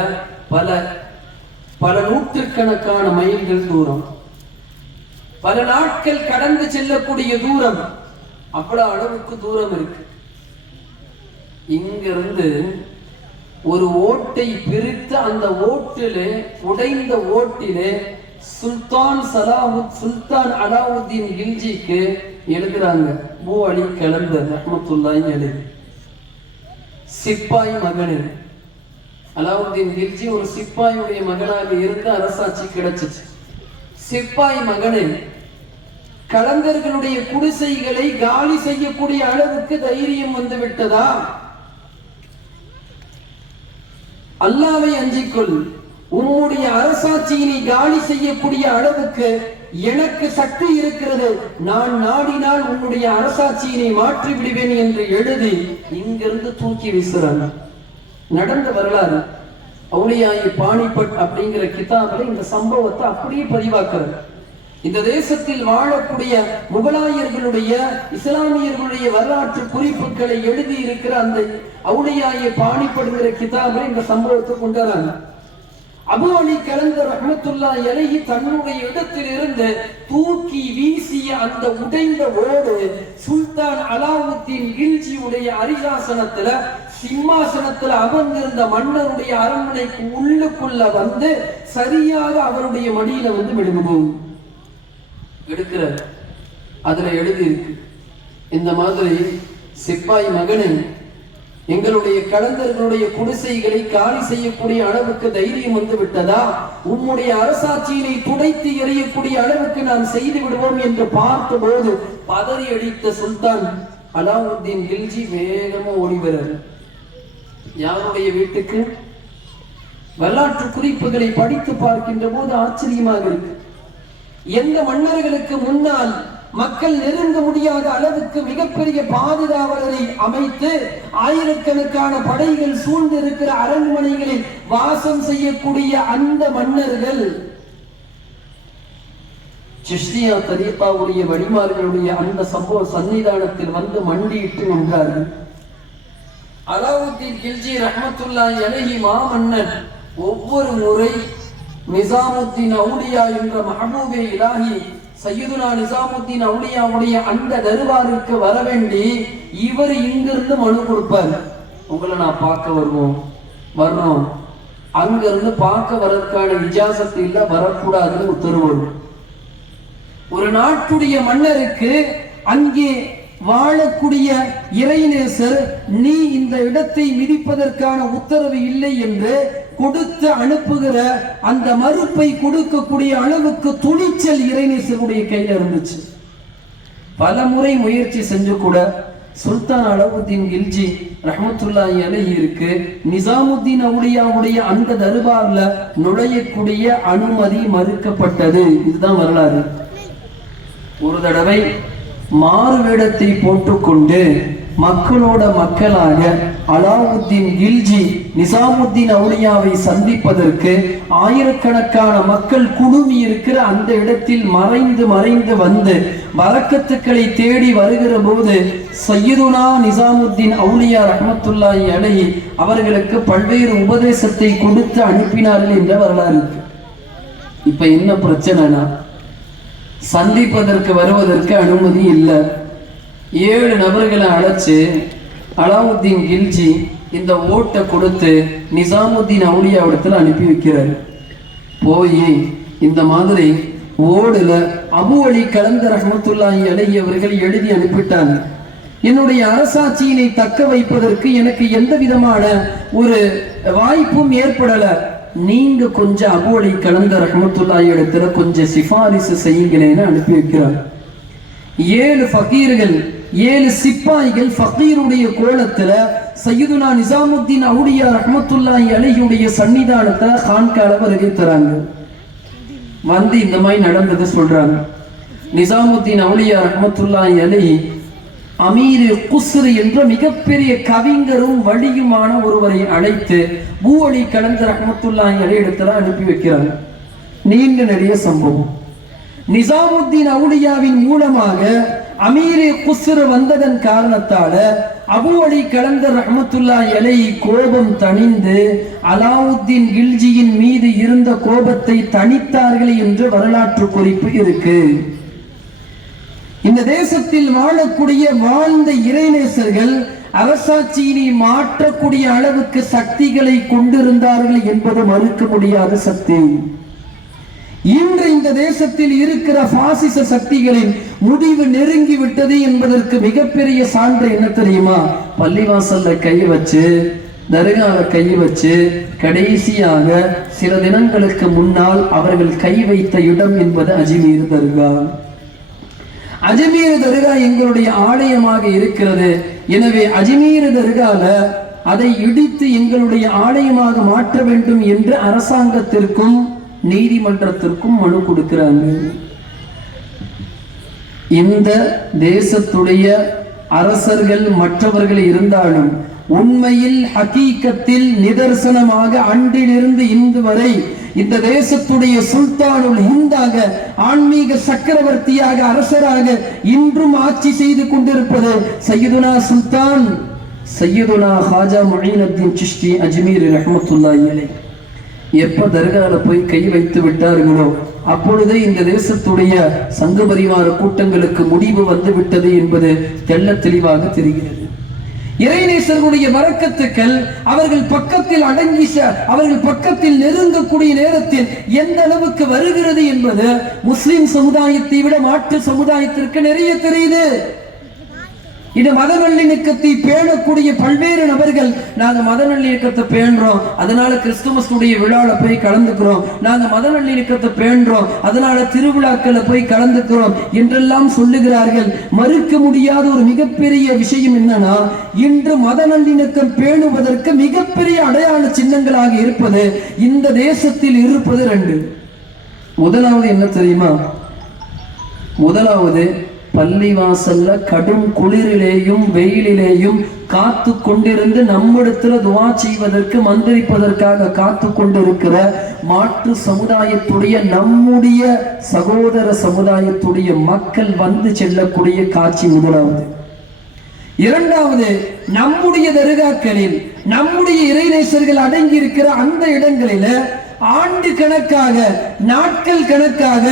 பல நூற்றுக்கணக்கான மைல்கள் தூரம், பல நாட்கள் கடந்து செல்லக்கூடிய தூரம், அவ்வளவு அளவுக்கு தூரம் இருக்கு. இங்கிருந்து ஒரு ஓட்டை பிரித்து அந்த ஓட்டிலே, உடைந்த ஓட்டிலே சுல்தான் அலாவுத்தீன் கில்ஜிக்கு எழுதுறாங்க, பூ அலி கலந்தர் ரஹ்மத்துல்லாஹி அலைஹி சிப்பாய் மகன். அலாவுத்தீன் கில்ஜி ஒரு சிப்பாயுடைய மகனாக இருந்து அரசாட்சி கிடைச்சிச்சு. சிப்பாய் மகனே, கலந்தர்களுடைய குடிசைகளை காலி செய்யக்கூடிய அளவுக்கு தைரியம் வந்து விட்டதா? அல்லாஹ்வை அஞ்சிக்கொள். உன்னுடைய அரசாட்சியினை காலி செய்யக்கூடிய அளவுக்கு எனக்கு சக்தி இருக்கிறது. நான் நாடினால் உன்னுடைய அரசாட்சியினை மாற்றி விடுவேன் என்று எழுதி இங்கிருந்து தூக்கி வீசுறாங்க. நடந்த வரலாறு அவுலியாயி பானிபட் அப்படிங்கிற கிதாபில் இந்த சம்பவத்தை அப்படியே பதிவாக்குறது. இந்த தேசத்தில் வாழக்கூடிய முகலாயர்களுடைய, இஸ்லாமியர்களுடைய வரலாற்று குறிப்புகளை எழுதி இருக்கிற அந்த அவுலியாயி பானிபட்ங்கிற கிதாபில் இந்த சம்பவத்தை கொண்டாடுறாங்க. அபு அலி கலந்தர் ரஹ்மத்துல்லாஹி அலைஹி தன்னுடைய இடத்தில் இருந்து தூக்கி வீசிய அந்த உடைந்த ஓடு சுல்தான் அலாவுத்தீன் கில்ஜியுடைய அரிசாசனத்துல, சிம்மாசனத்துல அமர்ந்திருந்த மன்னருடைய அரண்மனைக்கு உள்ளுக்குள்ள வந்து சரியாக அவருடைய மடியில வந்து விழுகும் எடுக்கிறார். அதுல எழுதி இருக்கு, இந்த மாதிரி சிப்பாய் மகனே, எங்களுடைய கலந்தர்களுடைய குடிசைகளை காலி செய்யக்கூடிய அளவுக்கு தைரியம் வந்து விட்டதா? உம்முடைய அரசாட்சியினை துடைத்து எறியக்கூடிய அளவுக்கு நாம் செய்து விடுவோம் என்று பார்த்தபோது பதறி அடித்த சுல்தான் அலாவுத்தீன் கில்ஜி வேகமா ஓடிவரார். யாருடைய வீட்டுக்கு? வரலாற்று குறிப்புகளை படித்து பார்க்கின்ற போது ஆச்சரியமாக இருக்கு. எந்த மன்னர்களுக்கு முன்னால் மக்கள் நெருங்க முடியாத அளவுக்கு மிகப்பெரிய பாதுகாவலரை அமைத்து ஆயிரக்கணக்கான படைகள் சூழ்ந்து இருக்கிற அரண்மனைகளில் வாசம் செய்யக்கூடிய அந்த மன்னர்கள் சிஷ்டியா தரீகாவுடைய வழிமார்களுடைய அந்த சம்பவ சன்னிதானத்தில் வந்து மண்டியிட்டு நின்றார்கள். அலாவுத்தீன் கில்ஜி ரஹ்மத்துல்லாஹி அலைஹி மாமன்னன் ஒவ்வொரு முறை நிசாமுத்தீன் அவுலியா என்ற மஹபூபே இலாஹி சையதுனா நிசாமுத்தீன் அவுலியாவுடைய அந்த தர்பாருக்கு வர வேண்டி இவர் இங்கிருந்து மனு கொடுப்பார். உங்களை நான் பார்க்க வர்றோம், அங்கிருந்து பார்க்க வரதுக்கான இஜாசத்து இல்ல, வரக்கூடாதுன்னு உத்தரவு. ஒரு நாட்டுடைய மன்னருக்கு அங்கே வாழக்கூடிய இறைநேசர் நீ இந்த இடத்தை மிதிப்பதற்கான உத்தரவு இல்லை என்று கொடுத்து அனுப்புகிற அந்த மறுப்பை கொடுக்கக்கூடிய அளவுக்கு துணிச்சல் இறைநேசருடைய கையில இருந்துச்சு. பல முறை முயற்சி செஞ்சு கூட சுல்தான் அலாவுத்தீன் கில்ஜி ரஹ்மத்துல்லாஹி அலைஹி இருக்கு நிசாமுத்தீன் அவுலியாவுடைய அந்த தர்பார்ல நுழையக்கூடிய அனுமதி மறுக்கப்பட்டது. இதுதான் வரலாறு. ஒரு தடவை மாறு வேடத்தை போட்டுக்கொண்டு மக்களோட மக்களாக அலாவுத்தீன் கில்ஜி நிசாமுத்தீன் அவுலியாவை சந்திப்பதற்கு ஆயிரக்கணக்கான மக்கள் குழுமி இருக்கிற அந்த இடத்தில் மறைந்து வந்து வரக்கத்துக்களை தேடி வருகிற போது சையதுனா நிசாமுத்தீன் அவுலியா ரஹ்மத்துல்லாஹி அலைஹி அவர்களுக்கு பல்வேறு உபதேசத்தை கொடுத்து அனுப்பினார்கள் என்ற வரலாறு. இப்ப என்ன பிரச்சனைனா, சந்திப்பதற்கு வருவதற்கு அனுமதி இல்லை. 7 நபர்களை அழைச்சு அலாவுத்தீன் கில்ஜி இந்த ஓட்டை கொடுத்து நிசாமுத்தீன் அவுலியா இடத்துல அனுப்பி வைக்கிறார். போய் இந்த மாதிரி ஓடுல அபு அலி கலந்தர் ரஹ்மத்துல்லாஹி அலைஹி அவர்கள் எழுதி அனுப்பிட்டாங்க. என்னுடைய அரசாட்சியினை தக்க வைப்பதற்கு எனக்கு எந்த விதமான ஒரு வாய்ப்பும் ஏற்படல. நீங்க கொஞ்சம் அபு அலி கலந்தர் ரஹ்மத்துல்லாஹி இடத்துல கொஞ்சம் சிபாரிசு செய்யுங்களேன்னு அனுப்பி வைக்கிறார். 7 ஃபகீர்கள் 7 சிப்பாய்கள் ஃபகீருடைய கோலத்துல சையதுனா நிசாமுத்தீன் அவுலியா ரஹ்மத்துல்லாஹி அலைஹியுடைய சன்னிதானத்தை கான்கால வருகை தராங்க. வந்து இந்த மாதிரி நடந்தது சொல்றாங்க. நிசாமுத்தீன் அவுலியா ரஹ்மத்துல்லாஹி அலைஹி அமீர் குஸ்ர் என்ற மிகப்பெரிய கவிஞரும் வழியுமான ஒருவரை அழைத்து அபு அலி கலந்தர் ரஹ்மத்துல்லாஹி அலைஹி இடத்துல அனுப்பி வைக்கிறாங்க. நீண்ட நெடிய சம்பவம். நிசாமுத்தீன் அவுலியாவின் மூலமாக அமீர் குஸ்ர் வந்ததன் காரணத்தால அபு அலி கலந்தர் ரஹ்மத்துல்லாஹி அலைஹி கோபம் தணிந்து அலாவுத்தீன் கில்ஜியின் மீது இருந்த கோபத்தை தணித்தார்கள் என்று வரலாற்று குறிப்பு இருக்கு. இந்த தேசத்தில் வாழக்கூடிய வாழ்ந்த இறைநேசர்கள் அரசாட்சியினை மாற்றக்கூடிய அளவுக்கு சக்திகளை கொண்டிருந்தார்கள் என்பது மறுக்க முடியாத சக்தி. இன்று இந்த தேசத்தில் இருக்கிற பாசிச சக்திகளின் முடிவு நெருங்கி விட்டது என்பதற்கு மிகப்பெரிய சான்று என்ன தெரியுமா? பள்ளிவாசல்ல கை வச்சு தர்கால கை வச்சு கடைசியாக சில தினங்களுக்கு முன்னால் அவர்கள் கை வைத்த இடம் என்பது அஜ்மீர் தர்கா. அஜ்மீர் தர்கா எங்களுடைய ஆலயமாக இருக்கிறது. எனவே அஜ்மீர் தர்கால அதை இடித்து எங்களுடைய ஆலயமாக மாற்ற வேண்டும் என்று அரசாங்கத்திற்கும் நீதிமன்றத்திற்கும் மனு கொடுக்கிறாங்க. இந்த தேசத்துடைய அரசர்கள் மற்றவர்கள் இருந்தாலும் உண்மையில் ஹகீகத்தில் நிதர்சனமாக அன்றிலிருந்து இன்று வரை இந்த தேசத்துடைய சுல்தானுல் ஹிந்தாக ஆன்மீக சக்கரவர்த்தியாக அரசராக இன்றும் ஆட்சி செய்து கொண்டிருப்பது சையதுனா சுல்தான் சையதுனா ஹாஜா முஈனுத்தீன் சிஷ்தி அஜ்மீர் ரஹ்மத்துல்லாஹி அலைஹி. எப்ப தர்கால போய் கை வைத்து விட்டார்களோ அப்பொழுதே இந்த தேசத்துடைய சங்க பரிவார கூட்டங்களுக்கு முடிவு வந்து விட்டது என்பது தெள்ள தெளிவாக தெரிகிறது. இறைநேசர்களுடைய வரக்கத்துக்கள் அவர்கள் பக்கத்தில் அடங்கி அவர்கள் பக்கத்தில் நெருங்கக்கூடிய நேரத்தில் எந்த அளவுக்கு வருகிறது என்பது முஸ்லிம் சமுதாயத்தை விட மாற்று சமுதாயத்திற்கு நிறைய தெரியுது. இது மத நல்லிணக்கத்தை பேணக்கூடிய பல்வேறு நபர்கள் நாங்க மத நல்லிணக்கத்தை பேணுறோம், அதனால கிறிஸ்துமஸுடைய விழாவில் போய் கலந்துக்கிறோம், நாங்க மத நல்லிணக்கத்தை பேணுறோம், அதனால திருவிழாக்களை போய் கலந்துக்கிறோம் என்றெல்லாம் சொல்லுகிறார்கள். மறுக்க முடியாத ஒரு மிகப்பெரிய விஷயம் என்னன்னா, இன்று மத நல்லிணக்கம் பேணுவதற்கு மிகப்பெரிய அடையாள சின்னங்களாக இருப்பது இந்த தேசத்தில் இருப்பது 2. முதலாவது என்ன தெரியுமா? முதலாவது பள்ளிவாசல்ல கடும் குளிரிலேயும் வெயிலிலேயும் காத்து கொண்டிருந்து நம்மிடத்துல துவா செய்வதற்கு மந்திரிப்பதற்காக காத்து கொண்டிருக்கிற மாற்று சமுதாயத்துடைய நம்முடைய சகோதர சமுதாயத்துடைய மக்கள் வந்து செல்லக்கூடிய காட்சி முதலாவது. இரண்டாவது, நம்முடைய தர்காக்களில் நம்முடைய இறைநேசர்கள் அடங்கி இருக்கிற அந்த இடங்களில ஆண்டு கணக்காக நாட்கள் கணக்காக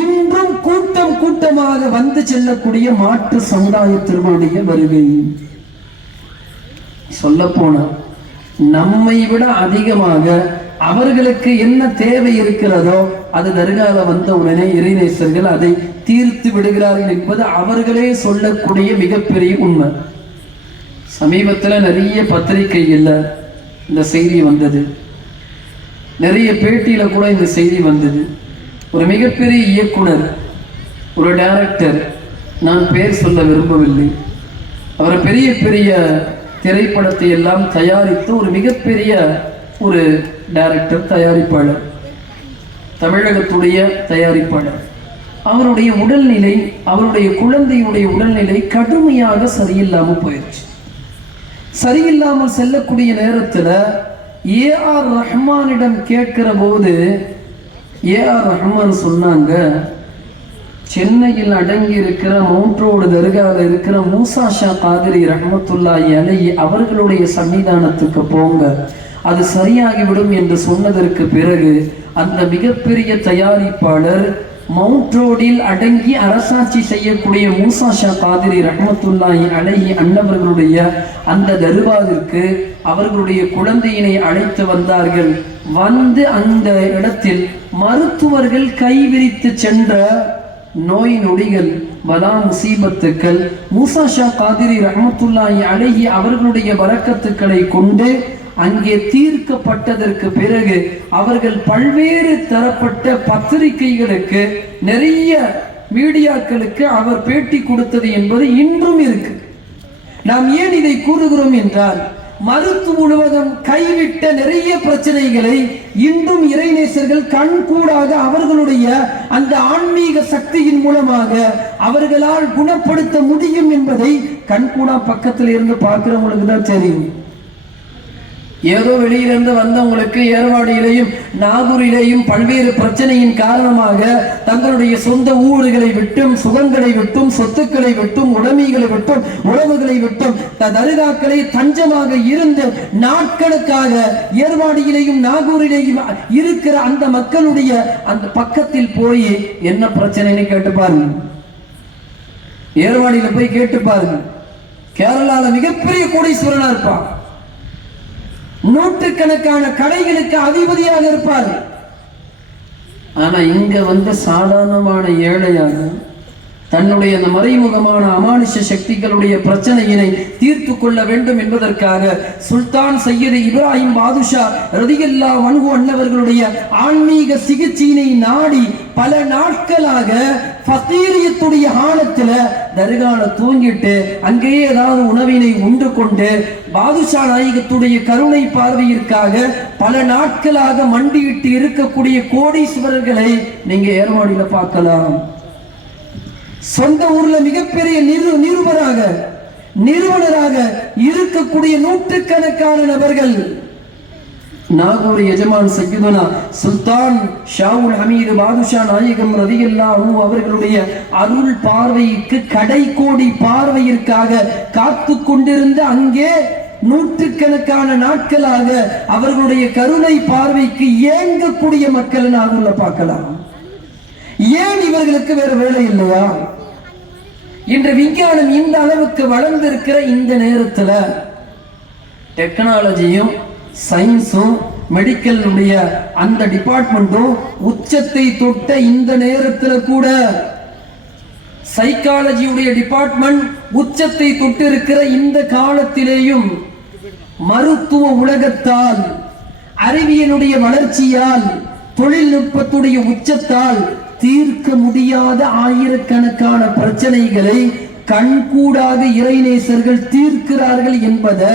இன்றும் கூட்டம் கூட்டமாக வந்து செல்லக்கூடிய மாற்று சமுதாயத்தினுடைய வருகை. சொல்ல போனா நம்மை விட அதிகமாக அவர்களுக்கு என்ன தேவை இருக்கிறதோ அது தர்கால வந்த உடனே இறைநேசர்கள் அதை தீர்த்து விடுகிறார்கள் என்பது அவர்களே சொல்லக்கூடிய மிகப்பெரிய உண்மை. சமீபத்தில் நிறைய பத்திரிகைகள்ல இந்த செய்தி வந்தது, நிறைய பேட்டியில கூட இந்த செய்தி வந்தது. ஒரு மிகப்பெரிய இயக்குனர், ஒரு டைரக்டர், நான் பேர் சொல்ல விரும்பவில்லை, அவர் பெரிய பெரிய திரைப்படத்தை எல்லாம் தயாரித்து ஒரு மிகப்பெரிய ஒரு டைரக்டர், தயாரிப்பாளர், தமிழகத்துடைய தயாரிப்பாளர். அவருடைய உடல்நிலை, அவருடைய குழந்தையுடைய உடல்நிலை கடுமையாக சரியில்லாமல் போயிடுச்சு. சரியில்லாமல் செல்லக்கூடிய நேரத்தில் ஏஆர் ரஹ்மானிடம் கேட்கிற போது ஏஆர் ரஹ்மான் சொன்னாங்க, சென்னையில் அடங்கி இருக்கிற மவுண்ட் ரோடு தர்காவில் இருக்கிற மூசா ஷா காதிரி ரஹ்மத்துல்லாஹி அலைஹி அவர்களுடைய சன்னிதானத்துக்கு போங்க, அது சரியாகிவிடும் என்று சொன்னதற்கு பிறகு அந்த மிகப்பெரிய தயாரிப்பாளர் மவுண்ட் ரோடில் அடங்கி அரசாட்சி செய்யக்கூடிய மூசா ஷா காதிரி ரஹ்மத்துல்லாஹி அலைஹி அன்னவர்களுடைய அந்த தர்காவிற்கு அவர்களுடைய குழந்தையினை அழைத்து வந்தார்கள். வந்து அந்த இடத்தில் மருத்துவர்கள் கைவிரித்து சென்ற நோய் நொடிகள், பலா முசீபத்துக்கள் மூசா ஷா காதிரி ரஹ்மத்துல்லாஹி அலைஹி அவர்களுடைய பரக்கத்துக்களை கொண்டு அங்கே தீர்க்கப்பட்டதற்கு பிறகு அவர்கள் பல்வேறு தரப்பட்ட பத்திரிகைகளுக்கு, நிறைய மீடியாக்களுக்கு அவர் பேட்டி கொடுத்தது என்பது இன்றும் இருக்கு. நாம் ஏன் இதை கூறுகிறோம் என்றால், மருத்துவ உலகம் கைவிட்ட நிறைய பிரச்சனைகளை இன்றும் இறைநேசர்கள் கண்கூடாக அவர்களுடைய அந்த ஆன்மீக சக்தியின் மூலமாக அவர்களால் குணப்படுத்த முடியும் என்பதை கண்கூடா பக்கத்தில் இருந்து பார்க்கிறவங்களுக்கு தான் தெரியும். ஏதோ வெளியிலிருந்து வந்தவங்களுக்கு ஏர்வாடியிலேயும் நாகூரிலேயும் பல்வேறு பிரச்சனையின் காரணமாக தங்களுடைய சொந்த ஊர்களை விட்டும், சுகங்களை விட்டும், சொத்துக்களை விட்டும், உடைமைகளை விட்டும், உறவுகளை விட்டும் தர்காக்களை தஞ்சமாக இருந்து நாட்கணக்காக ஏர்வாடியிலேயும் நாகூரிலேயும் இருக்கிற அந்த மக்களுடைய அந்த பக்கத்தில் போய் என்ன பிரச்சனைன்னு கேட்டு பாருங்க. ஏர்வாடியில போய் கேட்டு பாருங்க. கேரளால மிகப்பெரிய கோடீஸ்வரனா இருப்பான், நூற்றுக்கணக்கான கடைகளுக்கு அதிபதியாக இருப்பார். ஆனா இங்க வந்து சாதாரணமான ஏழையாக தன்னுடைய அந்த மறைமுகமான அமானுஷ சக்திகளுடைய பிரச்சனையினை தீர்த்து கொள்ள வேண்டும் என்பதற்காக சுல்தான் சையது இப்ராஹிம் பாதுஷா ரலியல்லாஹு அன்ஹு அன்னவர்களுடைய ஆன்மீக சிகிச்சையினை நாடி பல நாட்களாக ஃபகீரியத்துடைய ஹாலத்துல தர்கால தூங்கிட்டு அங்கேயே ஏதாவது உணவினை உண்டு கொண்டு பாதுஷா நாயகத்துடைய கருணை பார்வையிற்காக பல நாட்களாக மண்டியிட்டு இருக்கக்கூடிய கோடீஸ்வரர்களை நீங்க ஏர்வாடியில பார்க்கலாம். சொந்த ஊர்ல மிகப்பெரிய நிறுவனராக இருக்கக்கூடிய நூற்றுக்கணக்கான நபர்கள். நாகூர் எஜமான் சையதுனா சுல்தான் ஷாவுல் ஹமீது பாதுஷா நாயகம் ரலியல்லாஹு அன்ஹு அவர்களுடைய அருள் பார்வைக்கு கடைக்கோடி பார்வையிற்காக காத்து கொண்டிருந்த அங்கே நூற்றுக்கணக்கான நாட்களாக அவர்களுடைய கருணை பார்வைக்கு ஏங்கக்கூடிய மக்கள் நாகூர்ல பார்க்கலாம். ஏன் இவர்களுக்கு வேற வேலை இல்லையா? இன்று விஞ்ஞானம் இந்த அளவுக்கு வளர்ந்திருக்கிற இந்த நேரத்துல டெக்னாலஜியும் சயின்ஸும் மெடிக்கலுடைய அந்த டிபார்ட்மெண்ட்டும் உச்சத்தை தொட்ட இந்த நேரத்துல கூட சைக்காலஜியுடைய டிபார்ட்மெண்ட் உச்சத்தை தொட்டு இருக்கிற இந்த காலத்திலேயும் மருத்துவ உலகத்தால், அறிவியலுடைய வளர்ச்சியால், தொழில்நுட்பத்துடைய உச்சத்தால் தீர்க்க முடியாத ஆயிரக்கணக்கான பிரச்சனைகளை கண்கூடாக இறைநேசர்கள் தீர்க்கிறார்கள் என்பதை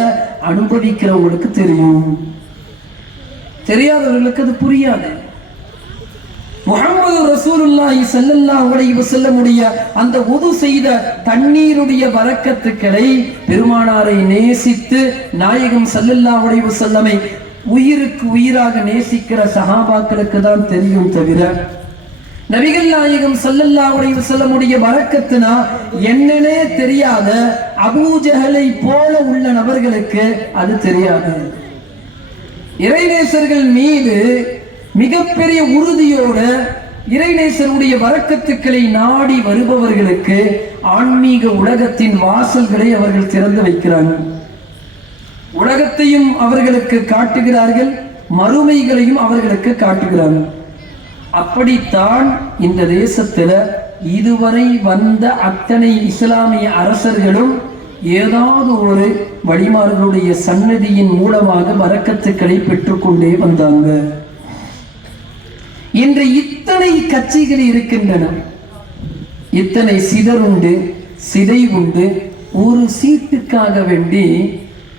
அனுபவிக்கிறவங்களுக்கு தெரியும். தெரியாதவர்களுக்கு அது புரியாது. முஹம்மது ரசூலுல்லாஹி ஸல்லல்லாஹு அலைஹி வஸல்லமுடைய அந்த உது செய்த தண்ணீருடைய பரக்கத்துக்களை, பெருமானாரை நேசித்து நாயகம் ஸல்லல்லாஹு அலைஹி வஸல்லமை உயிருக்கு உயிராக நேசிக்கிற சஹாபாக்களுக்கு தான் தெரியும். தவிர நபிகள் நாயகம் ஸல்லல்லாஹு அலைஹி வஸல்லமுடைய பரக்கத்துனா என்னன்னே தெரியாத அபூஜஹலை போல உள்ள நபர்களுக்கு அது தெரியாது. இறைநேசர்கள் மீது மிகப்பெரிய உறுதியோட இறைநேசருடைய பரக்கத்துக்களை நாடி வருபவர்களுக்கு ஆன்மீக உலகத்தின் வாசல்களை அவர்கள் திறந்து வைக்கிறார்கள். உலகத்தையும் அவர்களுக்கு காட்டுகிறார்கள், மறுமைகளையும் அவர்களுக்கு காட்டுகிறார்கள். அப்படித்தான் இந்த தேசத்துல இதுவரை வந்த அத்தனை இஸ்லாமிய அரசர்களும் ஏதாவது ஒரு வழிமார்களுடைய சன்னதியின் மூலமாக பரக்கத்துக்களை பெற்றுக்கொண்டே வந்தாங்க. இன்று இத்தனை கட்சிகள் இருக்கின்றன, இத்தனை சிதறுண்டு சிதை உண்டு. ஒரு சீட்டுக்காக வேண்டி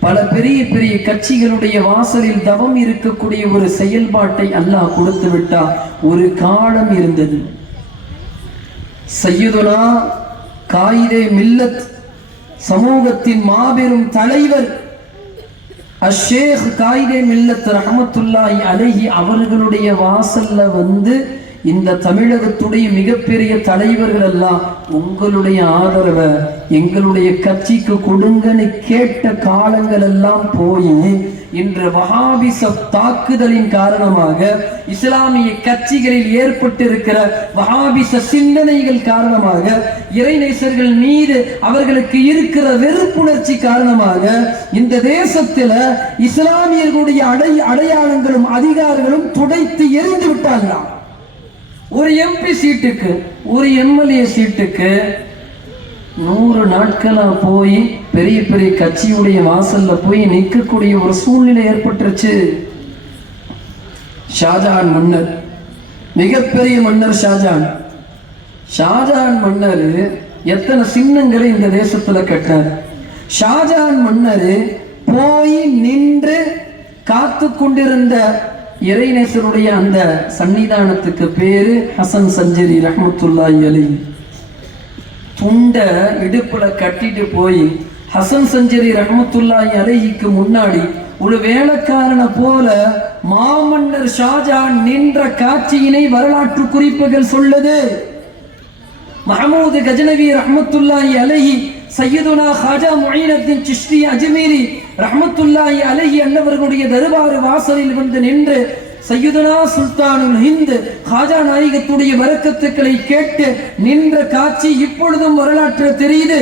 பல பெரிய பெரிய கட்சிகளுடைய வாசலில் தவம் இருக்கக்கூடிய ஒரு செயல்பாட்டை அல்லாஹ் கொடுத்து விட்டார். ஒரு காலம் இருந்தது, சையதுனா காயிதே மில்லத் சமூகத்தின் மாபெரும் தலைவர் அஷேக் காயிதே மில்லத் ரஹமத்துல்லாஹி அலைஹி அவர்களுடைய வாசல்ல வந்து இந்த தமிழகத்துடைய மிகப்பெரிய தலைவர்கள் எல்லாம் உங்களுடைய ஆதரவை எங்களுடைய கட்சிக்கு கொடுங்கன்னு கேட்ட காலங்கள் எல்லாம் போய் இன்று வஹாபிச தாக்குதலின் காரணமாக இஸ்லாமிய கட்சிகளில் ஏற்பட்டிருக்கிற வஹாபிச சிந்தனைகள் காரணமாக இறைநேசர்கள் மீது அவர்களுக்கு இருக்கிற வெறுப்புணர்ச்சி காரணமாக இந்த தேசத்துல இஸ்லாமியர்களுடைய அடையாளங்களும் அதிகாரங்களும் துடைத்து எரிந்து விட்டார்களாம். ஒரு எம்பி சீட்டுக்கு ஒரு எம்எல்ஏ சீட்டுக்கு 100 நாட்களா போய் பெரிய பெரிய கட்சியுடைய வாசல்ல போய் நிற்கக்கூடிய ஒரு சூழ்நிலை ஏற்பட்டுருச்சு. ஷாஜஹான் மன்னர், மிகப்பெரிய மன்னர் ஷாஜஹான் மன்னர் எத்தனை சின்னங்களை இந்த தேசத்துல கட்டார். ஷாஜஹான் மன்னர் போய் நின்று காத்து கொண்டிருந்த இறைநேசருடைய அந்த சன்னிதானத்துக்கு பேரு ஹசன் சஞ்சரி ரஹ்மத்துல்லாஹி அலைஹி. துண்ட இடுப்புல கட்டிட்டு போய் ஹசன் சஞ்சரி ரஹ்மத்துல்லாஹி அலைஹிக்கு முன்னாடி ஒரு வேலைக்காரனை போல மாமன்னர் ஷாஜஹான் நின்ற காட்சியினை வரலாற்று குறிப்புகள் சொல்லுது. மஹமூது கஜனவி ரஹ்மத்துல்லாஹி அலைஹி சையதுனா ஹாஜா முஈனுத்தீன் சிஷ்தி அஜ்மீரி ரஹ்மத்துல்லாஹி அலைஹி அன்னவர்களுடைய தர்பார் வாசலில் வந்து நின்று சையதுனா சுல்தானுல் ஹிந்த் ஹாஜா நாயகத்துடைய பரக்கத்துக்களை கேட்டு நின்ற காட்சி இப்பொழுதும் வரலாற்றில் தெரியுது.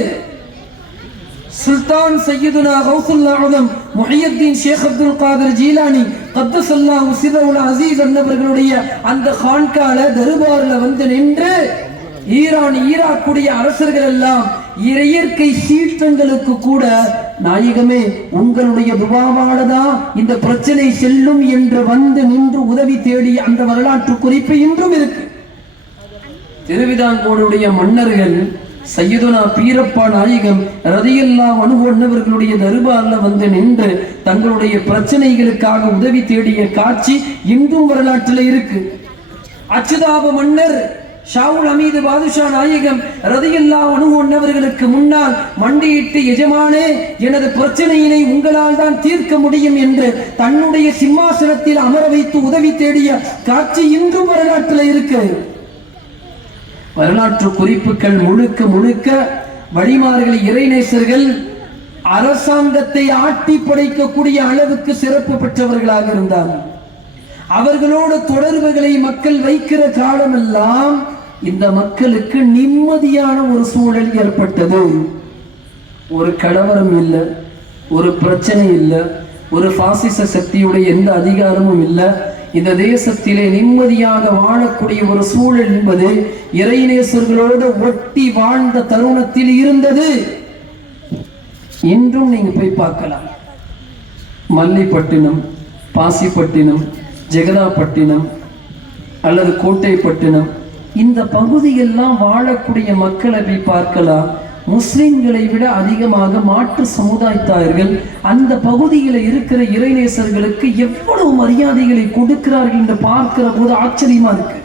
சுல்தான் சையதுனா கௌசுல் ஆதம் முஹியுத்தீன் ஷேக் அப்துல் காதர் ஜீலானி கத்தஸல்லாஹு சிர்ருல் அஸீஸ் அன்னவர்களுடைய அந்த கான்கால தர்பார்ல வந்து நின்று ஈராக்குடைய அரசர்கள் எல்லாம் இயற்கை சீற்றங்களுக்கு கூட நாயகமே உங்களுடைய துவாவாலதான் இந்த பிரச்சனை செல்லும் என்று வந்து நின்று உதவி தேடி அந்த வரலாற்று குறிப்பு இன்றும் இருக்கு. திருவிதாங்கோடுடைய மன்னர்கள் சையதுனா பீரப்பா நாயகம் ரலியல்லாஹு அன்ஹு அன்னவர்களுடைய தர்பார்ல வந்து நின்று தங்களுடைய பிரச்சனைகளுக்காக உதவி தேடிய காட்சி இன்றும் வரலாற்றில் இருக்கு. அச்சுதாப மன்னர் ஷாவுல் அமீது பாதுஷா நாயகம் ரலியல்லாஹு அன்ஹு அன்னவர்களுக்கு முன்னால் மண்டியிட்டு எஜமானே எனது பிரச்சனையினை உங்களால் தான் தீர்க்க முடியும் என்று தன்னுடைய சிம்மாசனத்தில் அமர வைத்து உதவி தேடிய காட்சி இன்றும் வரலாற்றில் இருக்கு. வரலாற்று குறிப்புகள் முழுக்க முழுக்க வழிமார்கள் இறைநேசர்கள் அரசாங்கத்தை ஆட்டி படைக்கக்கூடிய அளவுக்கு சிறப்பு பெற்றவர்களாக இருந்தார்கள். அவர்களோடு தொடர்புகளை மக்கள் வைக்கிற காலமெல்லாம் இந்த மக்களுக்கு நிம்மதியான ஒரு சூழல் ஏற்பட்டது. ஒரு கலவரம் இல்லை, ஒரு பிரச்சனை இல்லை, ஒரு பாசிச சக்தியுடைய எந்த அதிகாரமும் இல்லை. இந்த தேசத்திலே நிம்மதியாக வாழக்கூடிய ஒரு சூழல் என்பது இறைநேசர்களோடு ஒட்டி வாழ்ந்த தருணத்தில் இருந்தது. இன்றும் நீங்க போய் பார்க்கலாம். மல்லிப்பட்டினம், பாசிப்பட்டினம், ஜெகதாப்பட்டினம் அல்லது கோட்டைப்பட்டினம், இந்த பகுதியெல்லாம் வாழக்கூடிய மக்களை போய் பார்க்கலாம். முஸ்லிம்களை விட அதிகமாக மாற்று சமுதாயத்தார்கள் அந்த பகுதியில் இருக்கிற இறைநேசர்களுக்கு எவ்வளவு மரியாதைகளை கொடுக்கிறார்கள் என்று பார்க்கிற போது ஆச்சரியமா இருக்கு.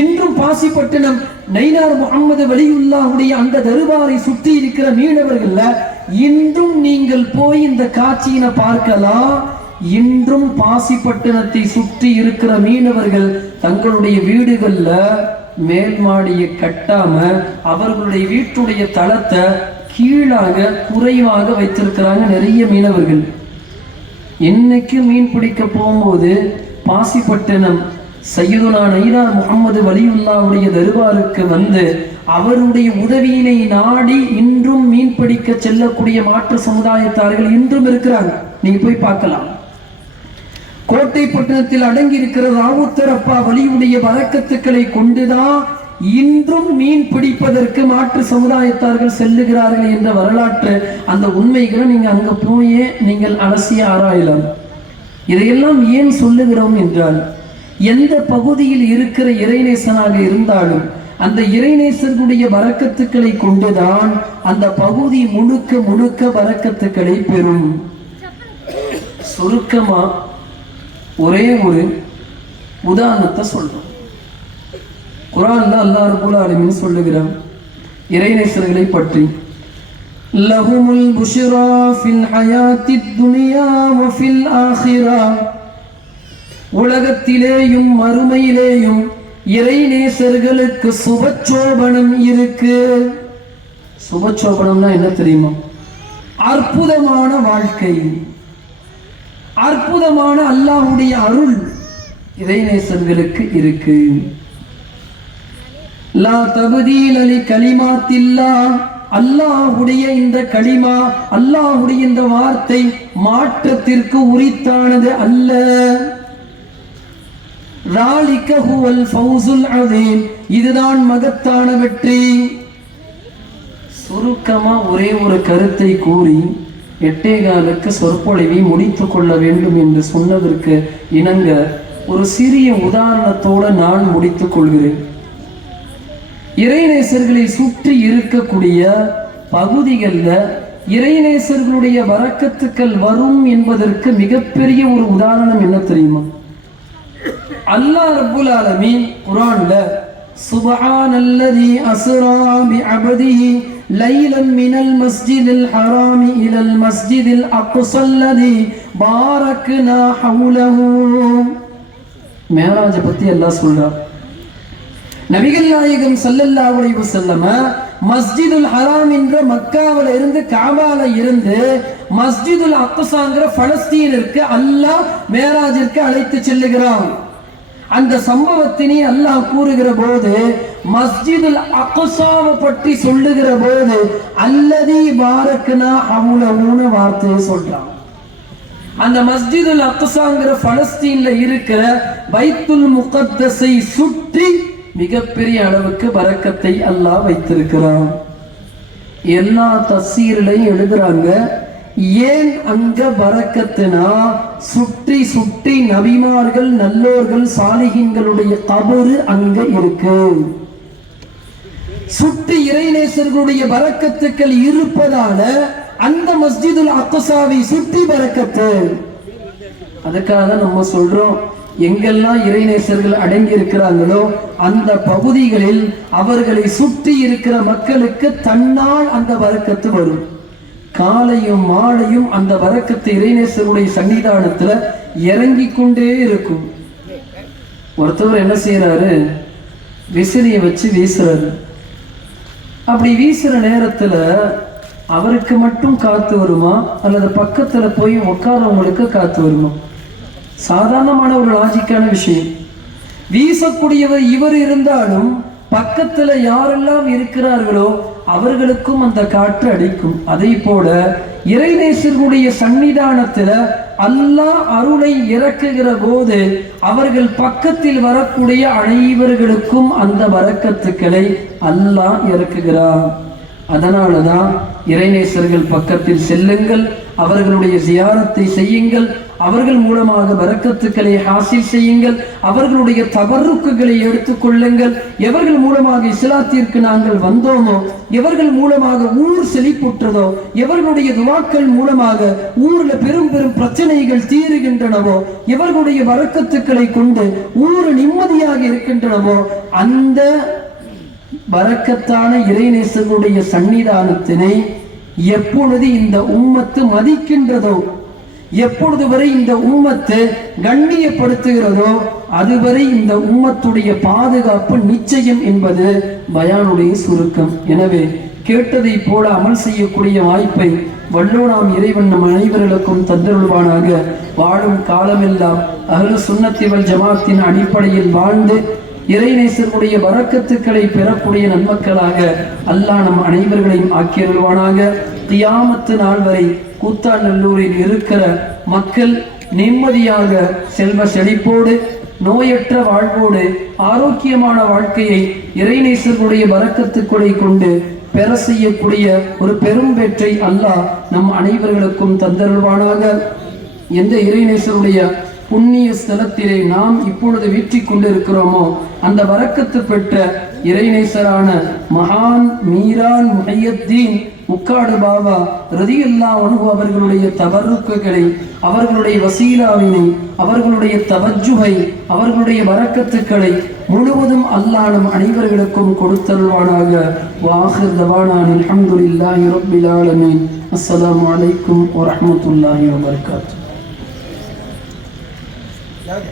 இன்றும் பாசிப்பட்டினம் நைனார் முகமது வலியுல்லாஹுடைய அந்த தர்பாரை சுற்றி இருக்கிற மீனவர்கள்ல இன்றும் நீங்கள் போய் இந்த காட்சியினை பார்க்கலாம். இன்றும் பாசிப்பட்டினத்தை சுற்றி இருக்கிற மீனவர்கள் தங்களுடைய வீடுகள்ல மேல் மாடியை கட்டாம அவர்களுடைய வீட்டுடைய தளத்தை கீழாக குறைவாக வைத்திருக்கிறாங்க நிறைய மீனவர்கள். இன்னைக்கு மீன் பிடிக்க போகும்போது பாசிப்பட்டினம் சையதுனா நயினார் முகமது வலியுல்லாவுடைய தர்பாருக்கு வந்து அவருடைய உதவியினை நாடி இன்றும் மீன் பிடிக்க செல்லக்கூடிய மாற்று சமுதாயத்தார்கள் இன்றும் இருக்கிறாங்க. நீங்க போய் பார்க்கலாம். கோட்டைப்பட்டினத்தில் அடங்கி இருக்கிற ராவுத்தரப்பா வலியுடைய பரக்கத்துக்களை கொண்டுதான் இன்றும் மீன் பிடிப்பதற்கு மாற்று சமுதாயத்தார்கள் செல்லுகிறார்கள் என்ற வரலாற்று அந்த உண்மைகளை நீங்க அங்க போயே நீங்கள் அலசி ஆராயலாம். இதையெல்லாம் ஏன் சொல்லுகிறோம் என்றால், எந்த பகுதியில் இருக்கிற இறைநேசனாக இருந்தாலும் அந்த இறைநேசர்களுடைய பரக்கத்துக்களை கொண்டுதான் அந்த பகுதி முழுக்க முழுக்க பரக்கத்துக்களை பெறும். சுருக்கமா ஒரே ஒரு உதாரணத்தை சொல்றோம். குர்ஆன்ல அல்லாஹ் ரப்பல் ஆலமீன் சொல்லுகிறான் இறைநேசர்களை பற்றி, லஹுமுல் புஷ்ரா ஃபில் ஹயாத்தித் துன்யா வ ஃபில் ஆখিরা, உலகத்திலேயும் மறுமையிலேயும் இறைநேசர்களுக்கு சுபச்சோபனம் இருக்கு. சுபச்சோபனம்னா என்ன தெரியுமா? அற்புதமான வாழ்க்கை, அற்புதமான அல்லாஹ்வுடைய அருள் இறைநேசர்களுக்கு இருக்கு. லா தப்தீல லி கலிமாத்தில்லாஹ், அல்லாஹ்வுடைய இந்த கலிமா, அல்லாஹ்வுடைய இந்த வார்த்தை மாற்றத்திற்கு உரித்தானது அல்ல. ذَلِكَ هُوَ الْفَوْزُ الْعَظِيمُ, இதுதான் மகத்தான வெற்றி. சுருக்கமா ஒரே ஒரு கருத்தை கூறி 8:15 சொற்பொழிவை முடித்துக் கொள்ள வேண்டும் என்று சொன்னதற்கு இணங்க ஒரு சிறிய உதாரணத்தோடு நான் முடித்துக் கொள்கிறேன். இறைநேசர்களை சுற்றி இருக்கக்கூடிய பகுதிகளில் இறைநேசர்களுடைய வரக்கத்துக்கள் வரும் என்பதற்கு மிகப்பெரிய ஒரு உதாரணம் என்ன தெரியுமா? அல்லாஹ் ரப்புல் ஆலமீன் குர்ஆன்ல சுப்ஹானல்லதி அஸ்ரா பிஅப்திஹி லைலன் மினல் மஸ்ஜிதில் ஹராமி இலல் மஸ்ஜிதில் அக்ஸல்லதி பாரக்னா ஹவுலஹு, மேராஜ் பத்தி அல்லாஹ் சொல்றார். நபிகள் நாயகம் ஸல்லல்லாஹு அலைஹி வஸல்லம் மஸ்ஜிதுல் ஹராம் என்ற மக்காவில இருந்து காபால இருந்து மஸ்ஜிதுல் அக்ஸாங்கிற பலஸ்தீனிற்கு அல்லாஹ் மேராஜிற்கு அழைத்து செல்லுகிறான். அந்த சம்பவத்தினை அல்லாஹ் கூறுகிற போது மஸ்ஜிதுல் அக்ஸாவை பற்றி சொல்லுகிற போது அல்லதி பாரக்னா ஹவுலஹுன்னு வார்த்தையை சொல்றான். அந்த மஸ்ஜிதுல் அக்ஸாங்கிற பலஸ்தீன்ல இருக்கிற பைத்துல் முகத்தஸை சுற்றி மிகப்பெரிய அளவுக்கு பரக்கத்தை அல்லாஹ் வைத்திருக்கிறான். எல்லா தஃசீரிலையும் எழுதுறாங்க, ஏன் அங்க பரக்கத்துனா சுற்றி சுற்றி நபிமார்கள் நல்லோர்கள் சாலிஹீன்களுடைய கபரு அங்க இருக்கு. சுற்றி இறைநேசர்களுடைய பரக்கத்துக்கள் இருப்பதால அந்த மஸ்ஜிதுல் அக்ஸாவை சுற்றி பரக்கத்து. அதுக்காக நம்ம சொல்றோம், எங்கெல்லாம் இறைநேசர்கள் அடங்கி இருக்கிறாங்களோ அந்த பகுதிகளில் அவர்களை சுற்றி இருக்கிற மக்களுக்கு தன்னால் அந்த பரக்கத்து வரும். காலையும் மாலையும் அந்த பரக்கத்து இறைநேசருடைய சன்னிதானத்துல இறங்கி கொண்டே இருக்கும். ஒருத்தவர் என்ன செய்யறாரு, விசிறியை வச்சு வீசுறாரு. அப்படி வீசுற நேரத்துல அவருக்கு மட்டும் காத்து வருமா அல்லது பக்கத்துல போய் உட்காரவங்களுக்கு காத்து வருமா? சாதாரணமான ஒரு லாஜிக்கான விஷயம். வீசக்கூடியவர் இவர் இருந்தாலும் பக்கத்துல யாரெல்லாம் இருக்கிறார்களோ அவர்களுக்கும் அந்த காற்று அடிக்கும். அதே போல இறைநேசர்களுடைய சன்னிதானத்துல அல்லாஹ் அருளை இறக்குகிற போது அவர்கள் பக்கத்தில் வரக்கூடிய அனைவர்களுக்கும் அந்த பரக்கத்துக்களை அல்லாஹ் இறக்குகிறார். அதனாலதான் இறைநேசர்கள் பக்கத்தில் செல்லுங்கள், அவர்களுடைய ஜியாரத்தை செய்யுங்கள், அவர்கள் மூலமாக பரக்கத்துக்களை ஹாசில் செய்யுங்கள், அவர்களுடைய தபர்ருக்குகளை எடுத்துக்கொள்ளுங்கள். எவர்கள் மூலமாக இஸ்லாத்திற்கு நாங்கள் வந்தோமோ, எவர்கள் மூலமாக ஊர் செழிப்புற்றதோ, எவர்களுடைய துவாக்கள் மூலமாக ஊர்ல பெரும் பெரும் பிரச்சனைகள் தீருகின்றனவோ, எவர்களுடைய பரக்கத்துக்களை கொண்டு ஊர் நிம்மதியாக இருக்கின்றனவோ, அந்த பரக்கத்தான இறைநேசர்களுடைய சன்னிதானத்தினை எப்பொழுது இந்த உம்மத்து மதிக்கின்றதோ, எப்பொழுது வரை இந்த உம்மத்து கண்ணியப்படுத்துகிறதோ, அதுவரை இந்த உம்மத்துடைய பாதுகாப்பு நிச்சயம் என்பது பயானுடைய சுருக்கம். எனவே கேட்டதை போல அமல் செய்யக்கூடிய வாய்ப்பை வல்லோனாம் இறைவன் நம் அனைவர்களுக்கும் தந்தருள்வானாக. வாழும் காலமெல்லாம் அஹ்லு சுன்னத்தி வல் ஜமாத்தின் அடிப்படையில் வாழ்ந்து இறைநேசருடைய வரக்கத்துக்களை பெறக்கூடிய நன்மக்களாக அல்லாஹ் நம் அனைவர்களையும் ஆக்கியருள்வானாக. கியாமத்து நாள் வரை கூத்தாநல்லூரில் இருக்கிற மக்கள் நிம்மதியாக செல்வ செழிப்போடு நோயற்ற வாழ்வோடு ஆரோக்கியமான வாழ்க்கையை இறைநேசருடைய வரக்கத்துக்களை கொண்டு பெற செய்யக்கூடிய ஒரு பெரும் வெற்றி அல்லாஹ் நம் அனைவர்களுக்கும் தந்தருள்வானாக. எந்த இறைநேசருடைய புண்ணிய ஸ்தலத்திலே நாம் இப்பொழுது வீற்றிக் கொண்டிருக்கிறோமோ அந்த வரக்கத்து பெற்ற இறைநேசரான மகான் மீரான் முஹையத்தீன் முக்காடு பாபா ரலியல்லாஹு அன்ஹு அவர்களுடைய தபர்ருக்குகளை, அவர்களுடைய வசீலாவினை, அவர்களுடைய தவஜ்ஜுஹை, அவர்களுடைய வரக்கத்துக்களை முழுவதும் அல்லாஹ் நம் அனைவர்களுக்கும் கொடுத்தருள்வானாக. வாஹிர் தவானா அல்ஹம்துலில்லாஹி ரப்பில் ஆலமீன். அஸ்ஸலாமு அலைக்கும் வரஹ்மத்துல்லாஹி வபரகாத்துஹு. Yeah.